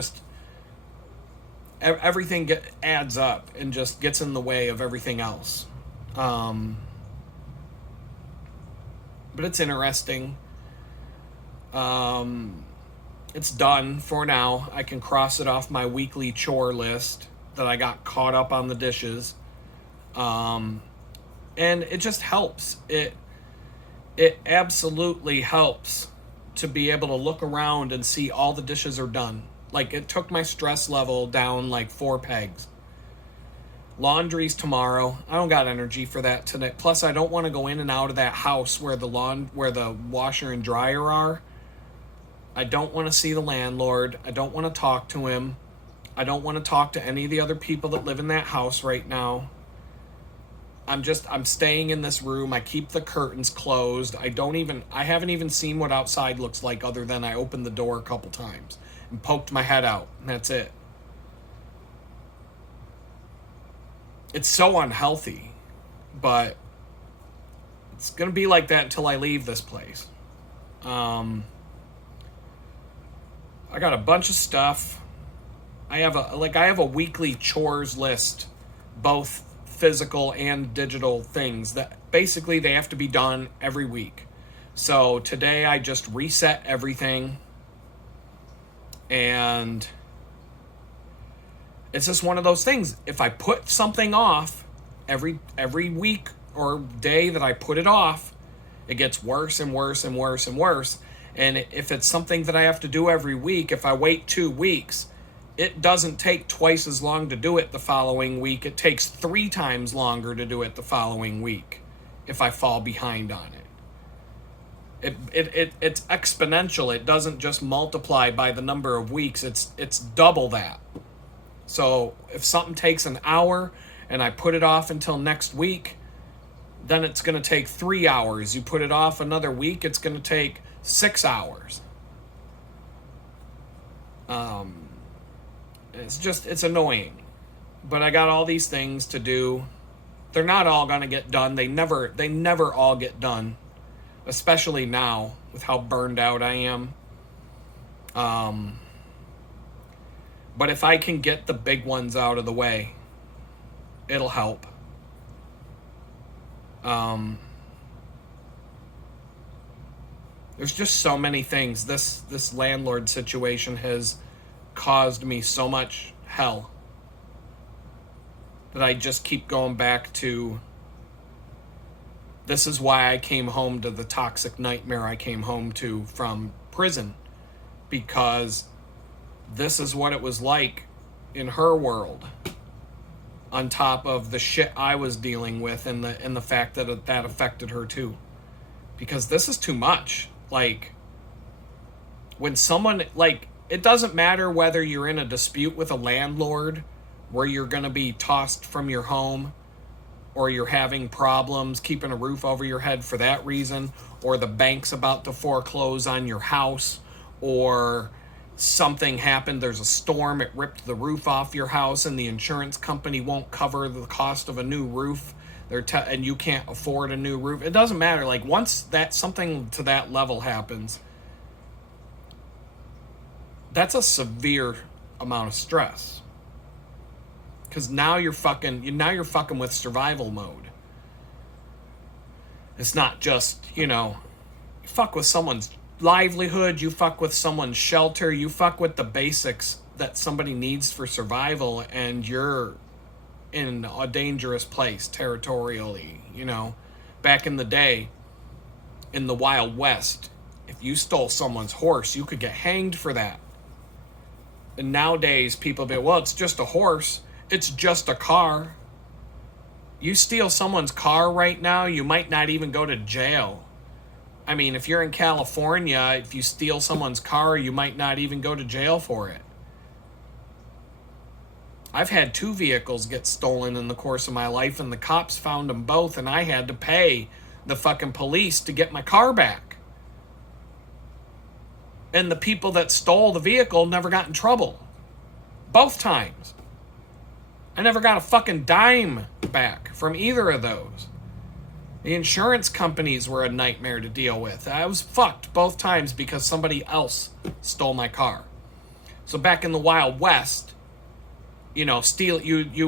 adds up and just gets in the way of everything else. But it's interesting. It's done for now. I can cross it off my weekly chore list that I got caught up on the dishes. And it just helps. It absolutely helps to be able to look around and see all the dishes are done. Like, it took my stress level down like 4 pegs. Laundry's tomorrow. I don't got energy for that today. Plus, I don't want to go in and out of that house where the washer and dryer are. I don't want to see the landlord. I don't want to talk to him. I don't want to talk to any of the other people that live in that house right now. I'm staying in this room. I keep the curtains closed. I haven't even seen what outside looks like other than I opened the door a couple times and poked my head out, and that's it. It's so unhealthy, but it's going to be like that until I leave this place. I got a bunch of stuff. I have a weekly chores list, both physical and digital things that basically they have to be done every week. So today I just reset everything, and it's just one of those things. If I put something off every week or day that I put it off, it gets worse and worse and worse and worse. And if it's something that I have to do every week, if I wait 2 weeks, it doesn't take twice as long to do it the following week. It takes 3 times longer to do it the following week if I fall behind on it. It's exponential. It doesn't just multiply by the number of weeks. It's double that. So if something takes an hour and I put it off until next week, then it's going to take 3 hours. You put it off another week, it's going to take 6 hours. It's annoying. But I got all these things to do. They're not all going to get done. They never all get done. Especially now with how burned out I am. But if I can get the big ones out of the way, it'll help. There's just so many things. This landlord situation has caused me so much hell that I just keep going back to. This is why I came home to the toxic nightmare I came home to from prison, because this is what it was like in her world, on top of the shit I was dealing with and the fact that that affected her too. Because this is too much. Like, when someone, like, it doesn't matter whether you're in a dispute with a landlord where you're going to be tossed from your home, or you're having problems keeping a roof over your head for that reason, or the bank's about to foreclose on your house, or something happened, there's a storm, it ripped the roof off your house and the insurance company won't cover the cost of a new roof, and you can't afford a new roof. It doesn't matter. Like, once that something to that level happens, that's a severe amount of stress. Because now you're fucking with survival mode. It's not just, you fuck with someone's livelihood, you fuck with someone's shelter, you fuck with the basics that somebody needs for survival, and you're in a dangerous place territorially. Back in the day, in the Wild West, if you stole someone's horse, you could get hanged for that. And nowadays, people be, well, it's just a horse. It's just a car. You steal someone's car right now, you might not even go to jail. I mean, if you're in California, if you steal someone's car, you might not even go to jail for it. I've had 2 vehicles get stolen in the course of my life, and the cops found them both, and I had to pay the fucking police to get my car back. And the people that stole the vehicle never got in trouble. Both times. I never got a fucking dime back from either of those. The insurance companies were a nightmare to deal with. I was fucked both times because somebody else stole my car. So back in the Wild West, you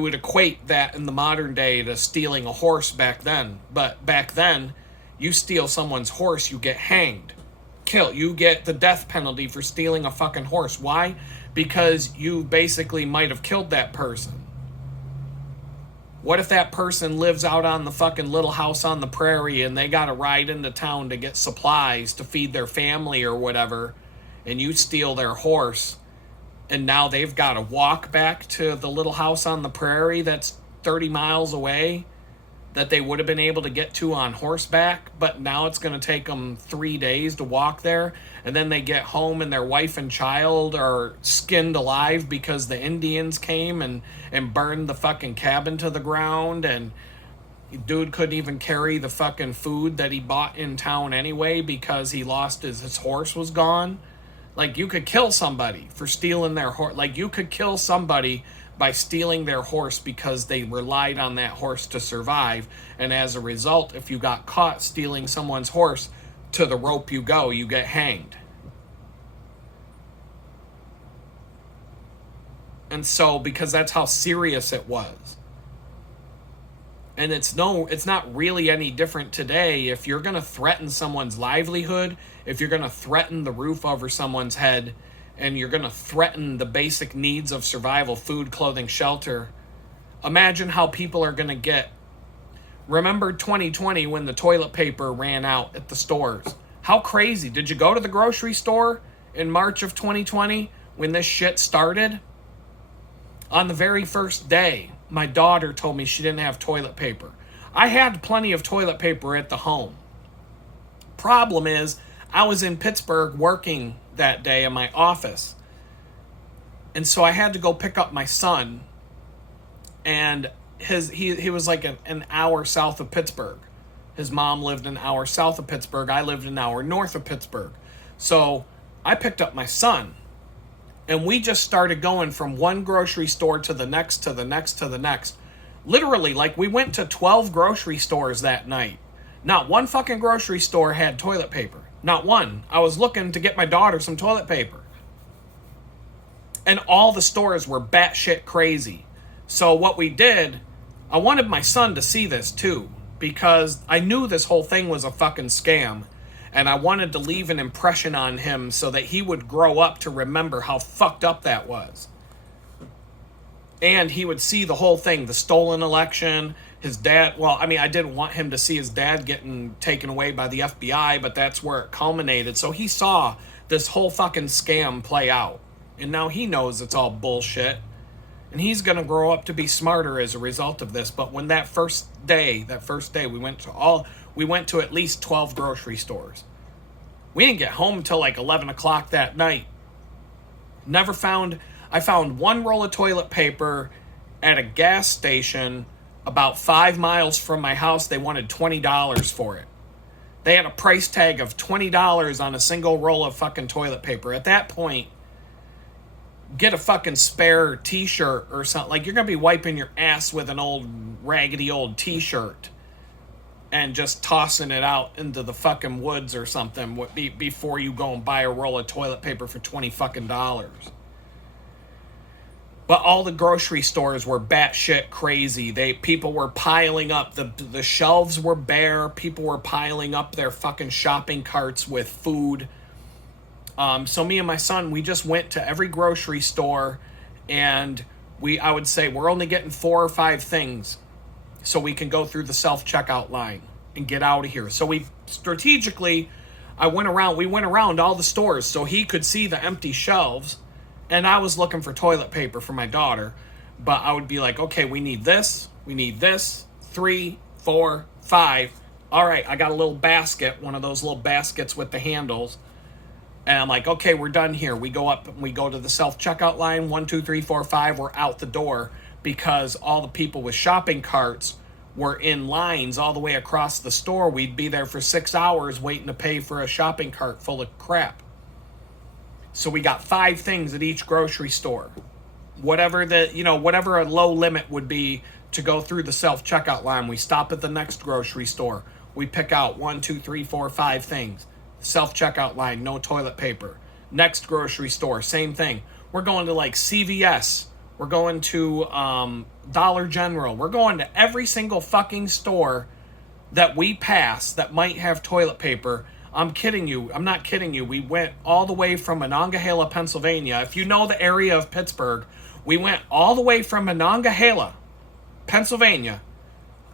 would equate that in the modern day to stealing a horse back then. But back then, you steal someone's horse, you get hanged. You get the death penalty for stealing a fucking horse. Why? Because you basically might have killed that person. What if that person lives out on the fucking little house on the prairie and they gotta ride into town to get supplies to feed their family or whatever, and you steal their horse, and now they've gotta walk back to the little house on the prairie that's 30 miles away? that they would have been able to get to on horseback, but now it's going to take them 3 days to walk there. And then they get home and their wife and child are skinned alive because the Indians came and burned the fucking cabin to the ground. And dude couldn't even carry the fucking food that he bought in town anyway because he lost his horse was gone. Like, you could kill somebody for stealing their horse. Like, you could kill somebody by stealing their horse because they relied on that horse to survive. And as a result, if you got caught stealing someone's horse, to the rope you go, you get hanged. And so, because that's how serious it was. And it's not really any different today. If you're going to threaten someone's livelihood, if you're going to threaten the roof over someone's head, and you're going to threaten the basic needs of survival, food, clothing, shelter, imagine how people are going to get. Remember 2020 when the toilet paper ran out at the stores? How crazy. Did you go to the grocery store in March of 2020 when this shit started? On the very first day, my daughter told me she didn't have toilet paper. I had plenty of toilet paper at the home. Problem is, I was in Pittsburgh working that day in my office. And so I had to go pick up my son. And he was like an hour south of Pittsburgh. His mom lived an hour south of Pittsburgh. I lived an hour north of Pittsburgh. So I picked up my son. And we just started going from one grocery store to the next, to the next, to the next. Literally, like, we went to 12 grocery stores that night. Not one fucking grocery store had toilet paper. Not one. I was looking to get my daughter some toilet paper. And all the stores were batshit crazy. So what we did, I wanted my son to see this too, because I knew this whole thing was a fucking scam. And I wanted to leave an impression on him so that he would grow up to remember how fucked up that was. And he would see the whole thing, the stolen election, his dad. Well, I mean, I didn't want him to see his dad getting taken away by the FBI, but that's where it culminated. So he saw this whole fucking scam play out. And now he knows it's all bullshit. And he's going to grow up to be smarter as a result of this. But when that first day, we went to at least 12 grocery stores. We didn't get home until like 11 o'clock that night. I found one roll of toilet paper at a gas station about 5 miles from my house. They wanted $20 for it. They had a price tag of $20 on a single roll of fucking toilet paper. At that point, get a fucking spare t-shirt or something. Like, you're going to be wiping your ass with an old raggedy old t-shirt and just tossing it out into the fucking woods or something before you go and buy a roll of toilet paper for $20 fucking dollars. But all the grocery stores were batshit crazy. People were piling up. The shelves were bare. People were piling up their fucking shopping carts with food. So me and my son, we just went to every grocery store, and I would say we're only getting 4 or 5 things so we can go through the self-checkout line and get out of here. So we strategically, we went around all the stores so he could see the empty shelves, and I was looking for toilet paper for my daughter, but I would be like, okay, we need this, 3, 4, 5. All right, I got a little basket, one of those little baskets with the handles. And I'm like, okay, we're done here. We go up and we go to the self-checkout line. 1, 2, 3, 4, 5. We're out the door because all the people with shopping carts were in lines all the way across the store. We'd be there for 6 hours waiting to pay for a shopping cart full of crap. So we got 5 things at each grocery store. Whatever a low limit would be to go through the self-checkout line. We stop at the next grocery store. We pick out 1, 2, 3, 4, 5 things. Self-checkout line, no toilet paper. Next grocery store, same thing. We're going to like CVS. We're going to Dollar General. We're going to every single fucking store that we pass that might have toilet paper. I'm kidding you. I'm not kidding you. We went all the way from Monongahela, Pennsylvania. If you know the area of Pittsburgh, we went all the way from Monongahela, Pennsylvania,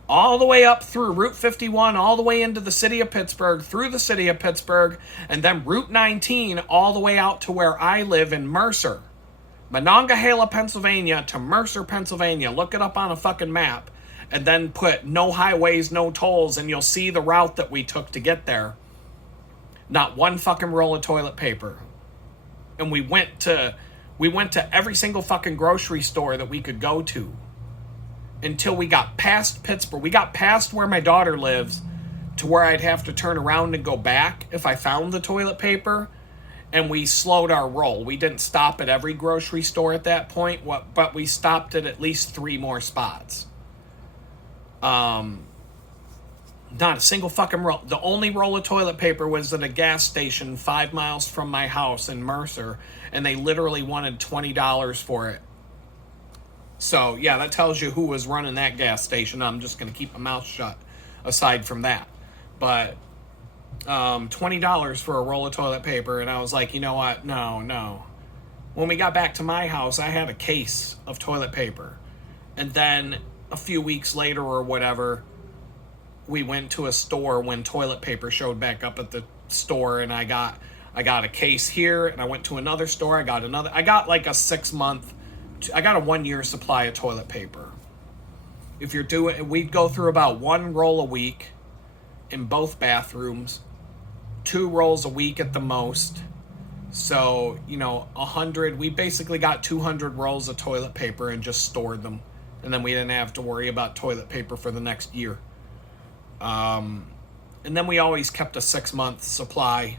all the way up through Route 51, all the way into the city of Pittsburgh, through the city of Pittsburgh, and then Route 19 all the way out to where I live in Mercer. Monongahela, Pennsylvania to Mercer, Pennsylvania. Look it up on a fucking map. and then put no highways, no tolls, and you'll see the route that we took to get there. Not one fucking roll of toilet paper. And we went to every single fucking grocery store that we could go to until we got past Pittsburgh. We got past where my daughter lives to where I'd have to turn around and go back if I found the toilet paper. And we slowed our roll. We didn't stop at every grocery store at that point, but we stopped at least 3 more spots. Not a single fucking roll. The only roll of toilet paper was at a gas station 5 miles from my house in Mercer, and they literally wanted $20 for it. So, yeah, that tells you who was running that gas station. I'm just going to keep my mouth shut aside from that. But $20 for a roll of toilet paper, and I was like, you know what? No. When we got back to my house, I had a case of toilet paper. And then a few weeks later or whatever, we went to a store when toilet paper showed back up at the store, and I got a case here, and I went to another store, I got like a 6-month, I got a 1-year supply of toilet paper. If you're doing, we'd go through about 1 roll a week in both bathrooms, 2 rolls a week at the most. So, 100, we basically got 200 rolls of toilet paper and just stored them. And then we didn't have to worry about toilet paper for the next year. And then we always kept a 6-month supply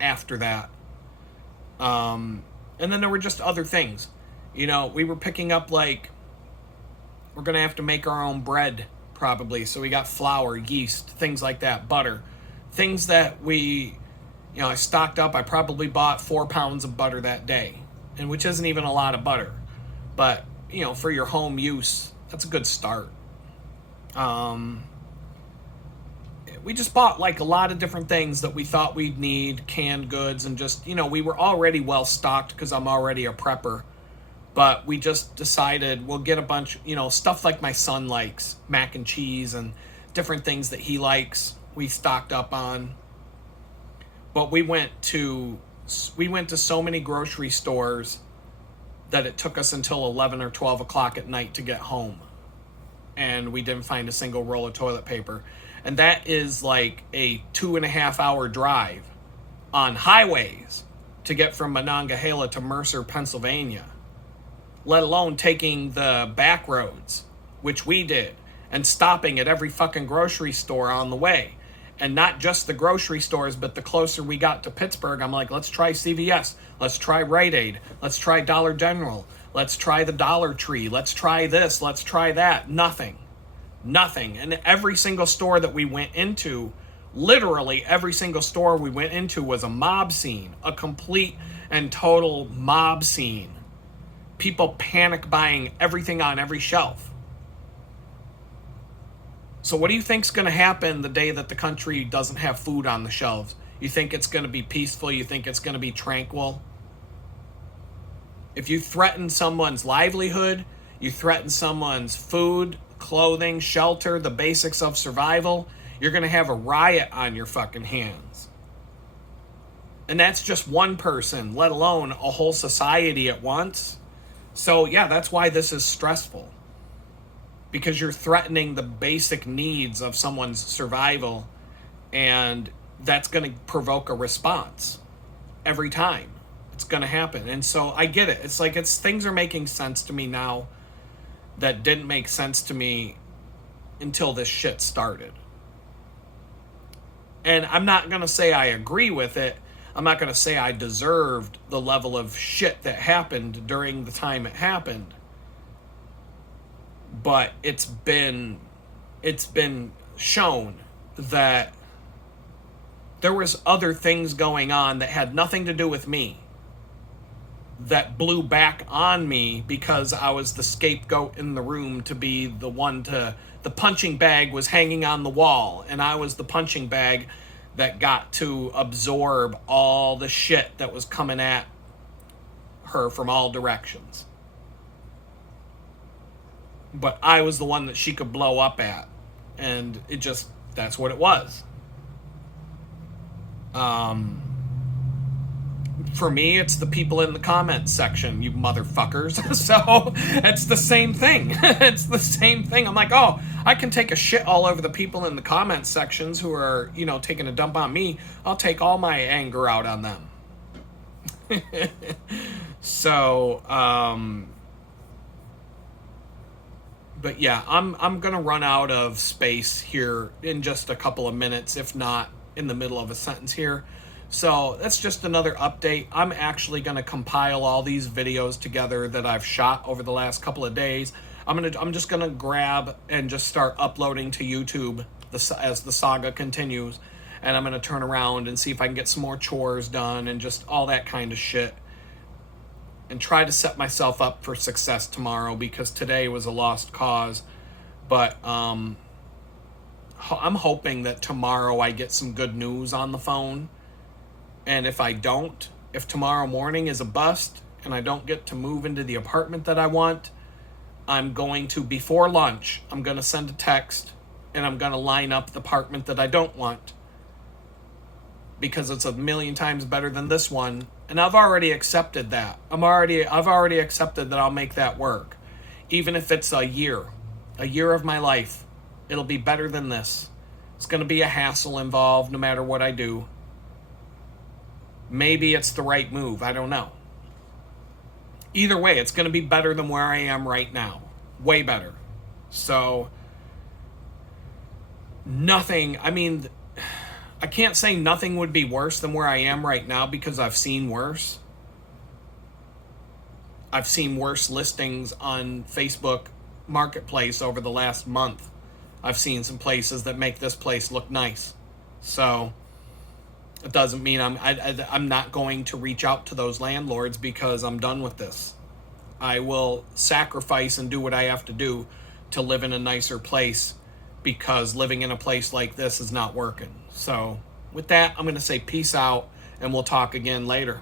after that. And then there were just other things. We were picking up, like, we're going to have to make our own bread, probably. So we got flour, yeast, things like that, butter. Things that I stocked up. I probably bought 4 pounds of butter that day, and which isn't even a lot of butter. But, for your home use, that's a good start. We just bought like a lot of different things that we thought we'd need, canned goods, and just, we were already well stocked because I'm already a prepper. But we just decided we'll get a bunch, stuff like my son likes, mac and cheese and different things that he likes, we stocked up on. But we went to so many grocery stores that it took us until 11 or 12 o'clock at night to get home. And we didn't find a single roll of toilet paper. And that is like a 2.5-hour drive on highways to get from Monongahela to Mercer, Pennsylvania. Let alone taking the back roads, which we did, and stopping at every fucking grocery store on the way. And not just the grocery stores, but the closer we got to Pittsburgh, I'm like, let's try CVS. Let's try Rite Aid. Let's try Dollar General. Let's try the Dollar Tree. Let's try this. Let's try that. Nothing. And every single store that we went into, literally every single store we went into was a mob scene. A complete and total mob scene. People panic buying everything on every shelf. So what do you think's going to happen the day that the country doesn't have food on the shelves? You think it's going to be peaceful? You think it's going to be tranquil? If you threaten someone's livelihood, you threaten someone's food, clothing, shelter, the basics of survival, you're going to have a riot on your fucking hands. And that's just one person, let alone a whole society at once. So yeah, that's why this is stressful. Because you're threatening the basic needs of someone's survival, and that's going to provoke a response every time. It's going to happen. And so I get it. It's like things are making sense to me now that didn't make sense to me until this shit started. And I'm not going to say I agree with it. I'm not going to say I deserved the level of shit that happened during the time it happened. But it's been shown that there was other things going on that had nothing to do with me that blew back on me because I was the scapegoat in the room to be the one to... The punching bag was hanging on the wall, and I was the punching bag that got to absorb all the shit that was coming at her from all directions. But I was the one that she could blow up at. And it just, that's what it was. For me, it's the people in the comments section, you motherfuckers. So it's the same thing. It's the same thing. I'm like, oh, I can take a shit all over the people in the comments sections who are, taking a dump on me. I'll take all my anger out on them. So, but yeah, I'm gonna run out of space here in just a couple of minutes, if not in the middle of a sentence here. So that's just another update. I'm actually gonna compile all these videos together that I've shot over the last couple of days. I'm just gonna grab and just start uploading to YouTube as the saga continues, and I'm gonna turn around and see if I can get some more chores done and just all that kind of shit, and try to set myself up for success tomorrow, because today was a lost cause. But I'm hoping that tomorrow I get some good news on the phone. And if I don't, if tomorrow morning is a bust and I don't get to move into the apartment that I want, I'm going to, before lunch, I'm going to send a text and I'm going to line up the apartment that I don't want, because it's a million times better than this one. And I've already accepted that. I've already accepted that I'll make that work. Even if it's a year of my life, it'll be better than this. It's going to be a hassle involved no matter what I do. Maybe it's the right move. I don't know. Either way, it's going to be better than where I am right now. Way better. So, nothing, I can't say nothing would be worse than where I am right now, because I've seen worse. I've seen worse listings on Facebook Marketplace over the last month. I've seen some places that make this place look nice. So it doesn't mean I'm not going to reach out to those landlords, because I'm done with this. I will sacrifice and do what I have to do to live in a nicer place, because living in a place like this is not working. So with that, I'm going to say peace out, and we'll talk again later.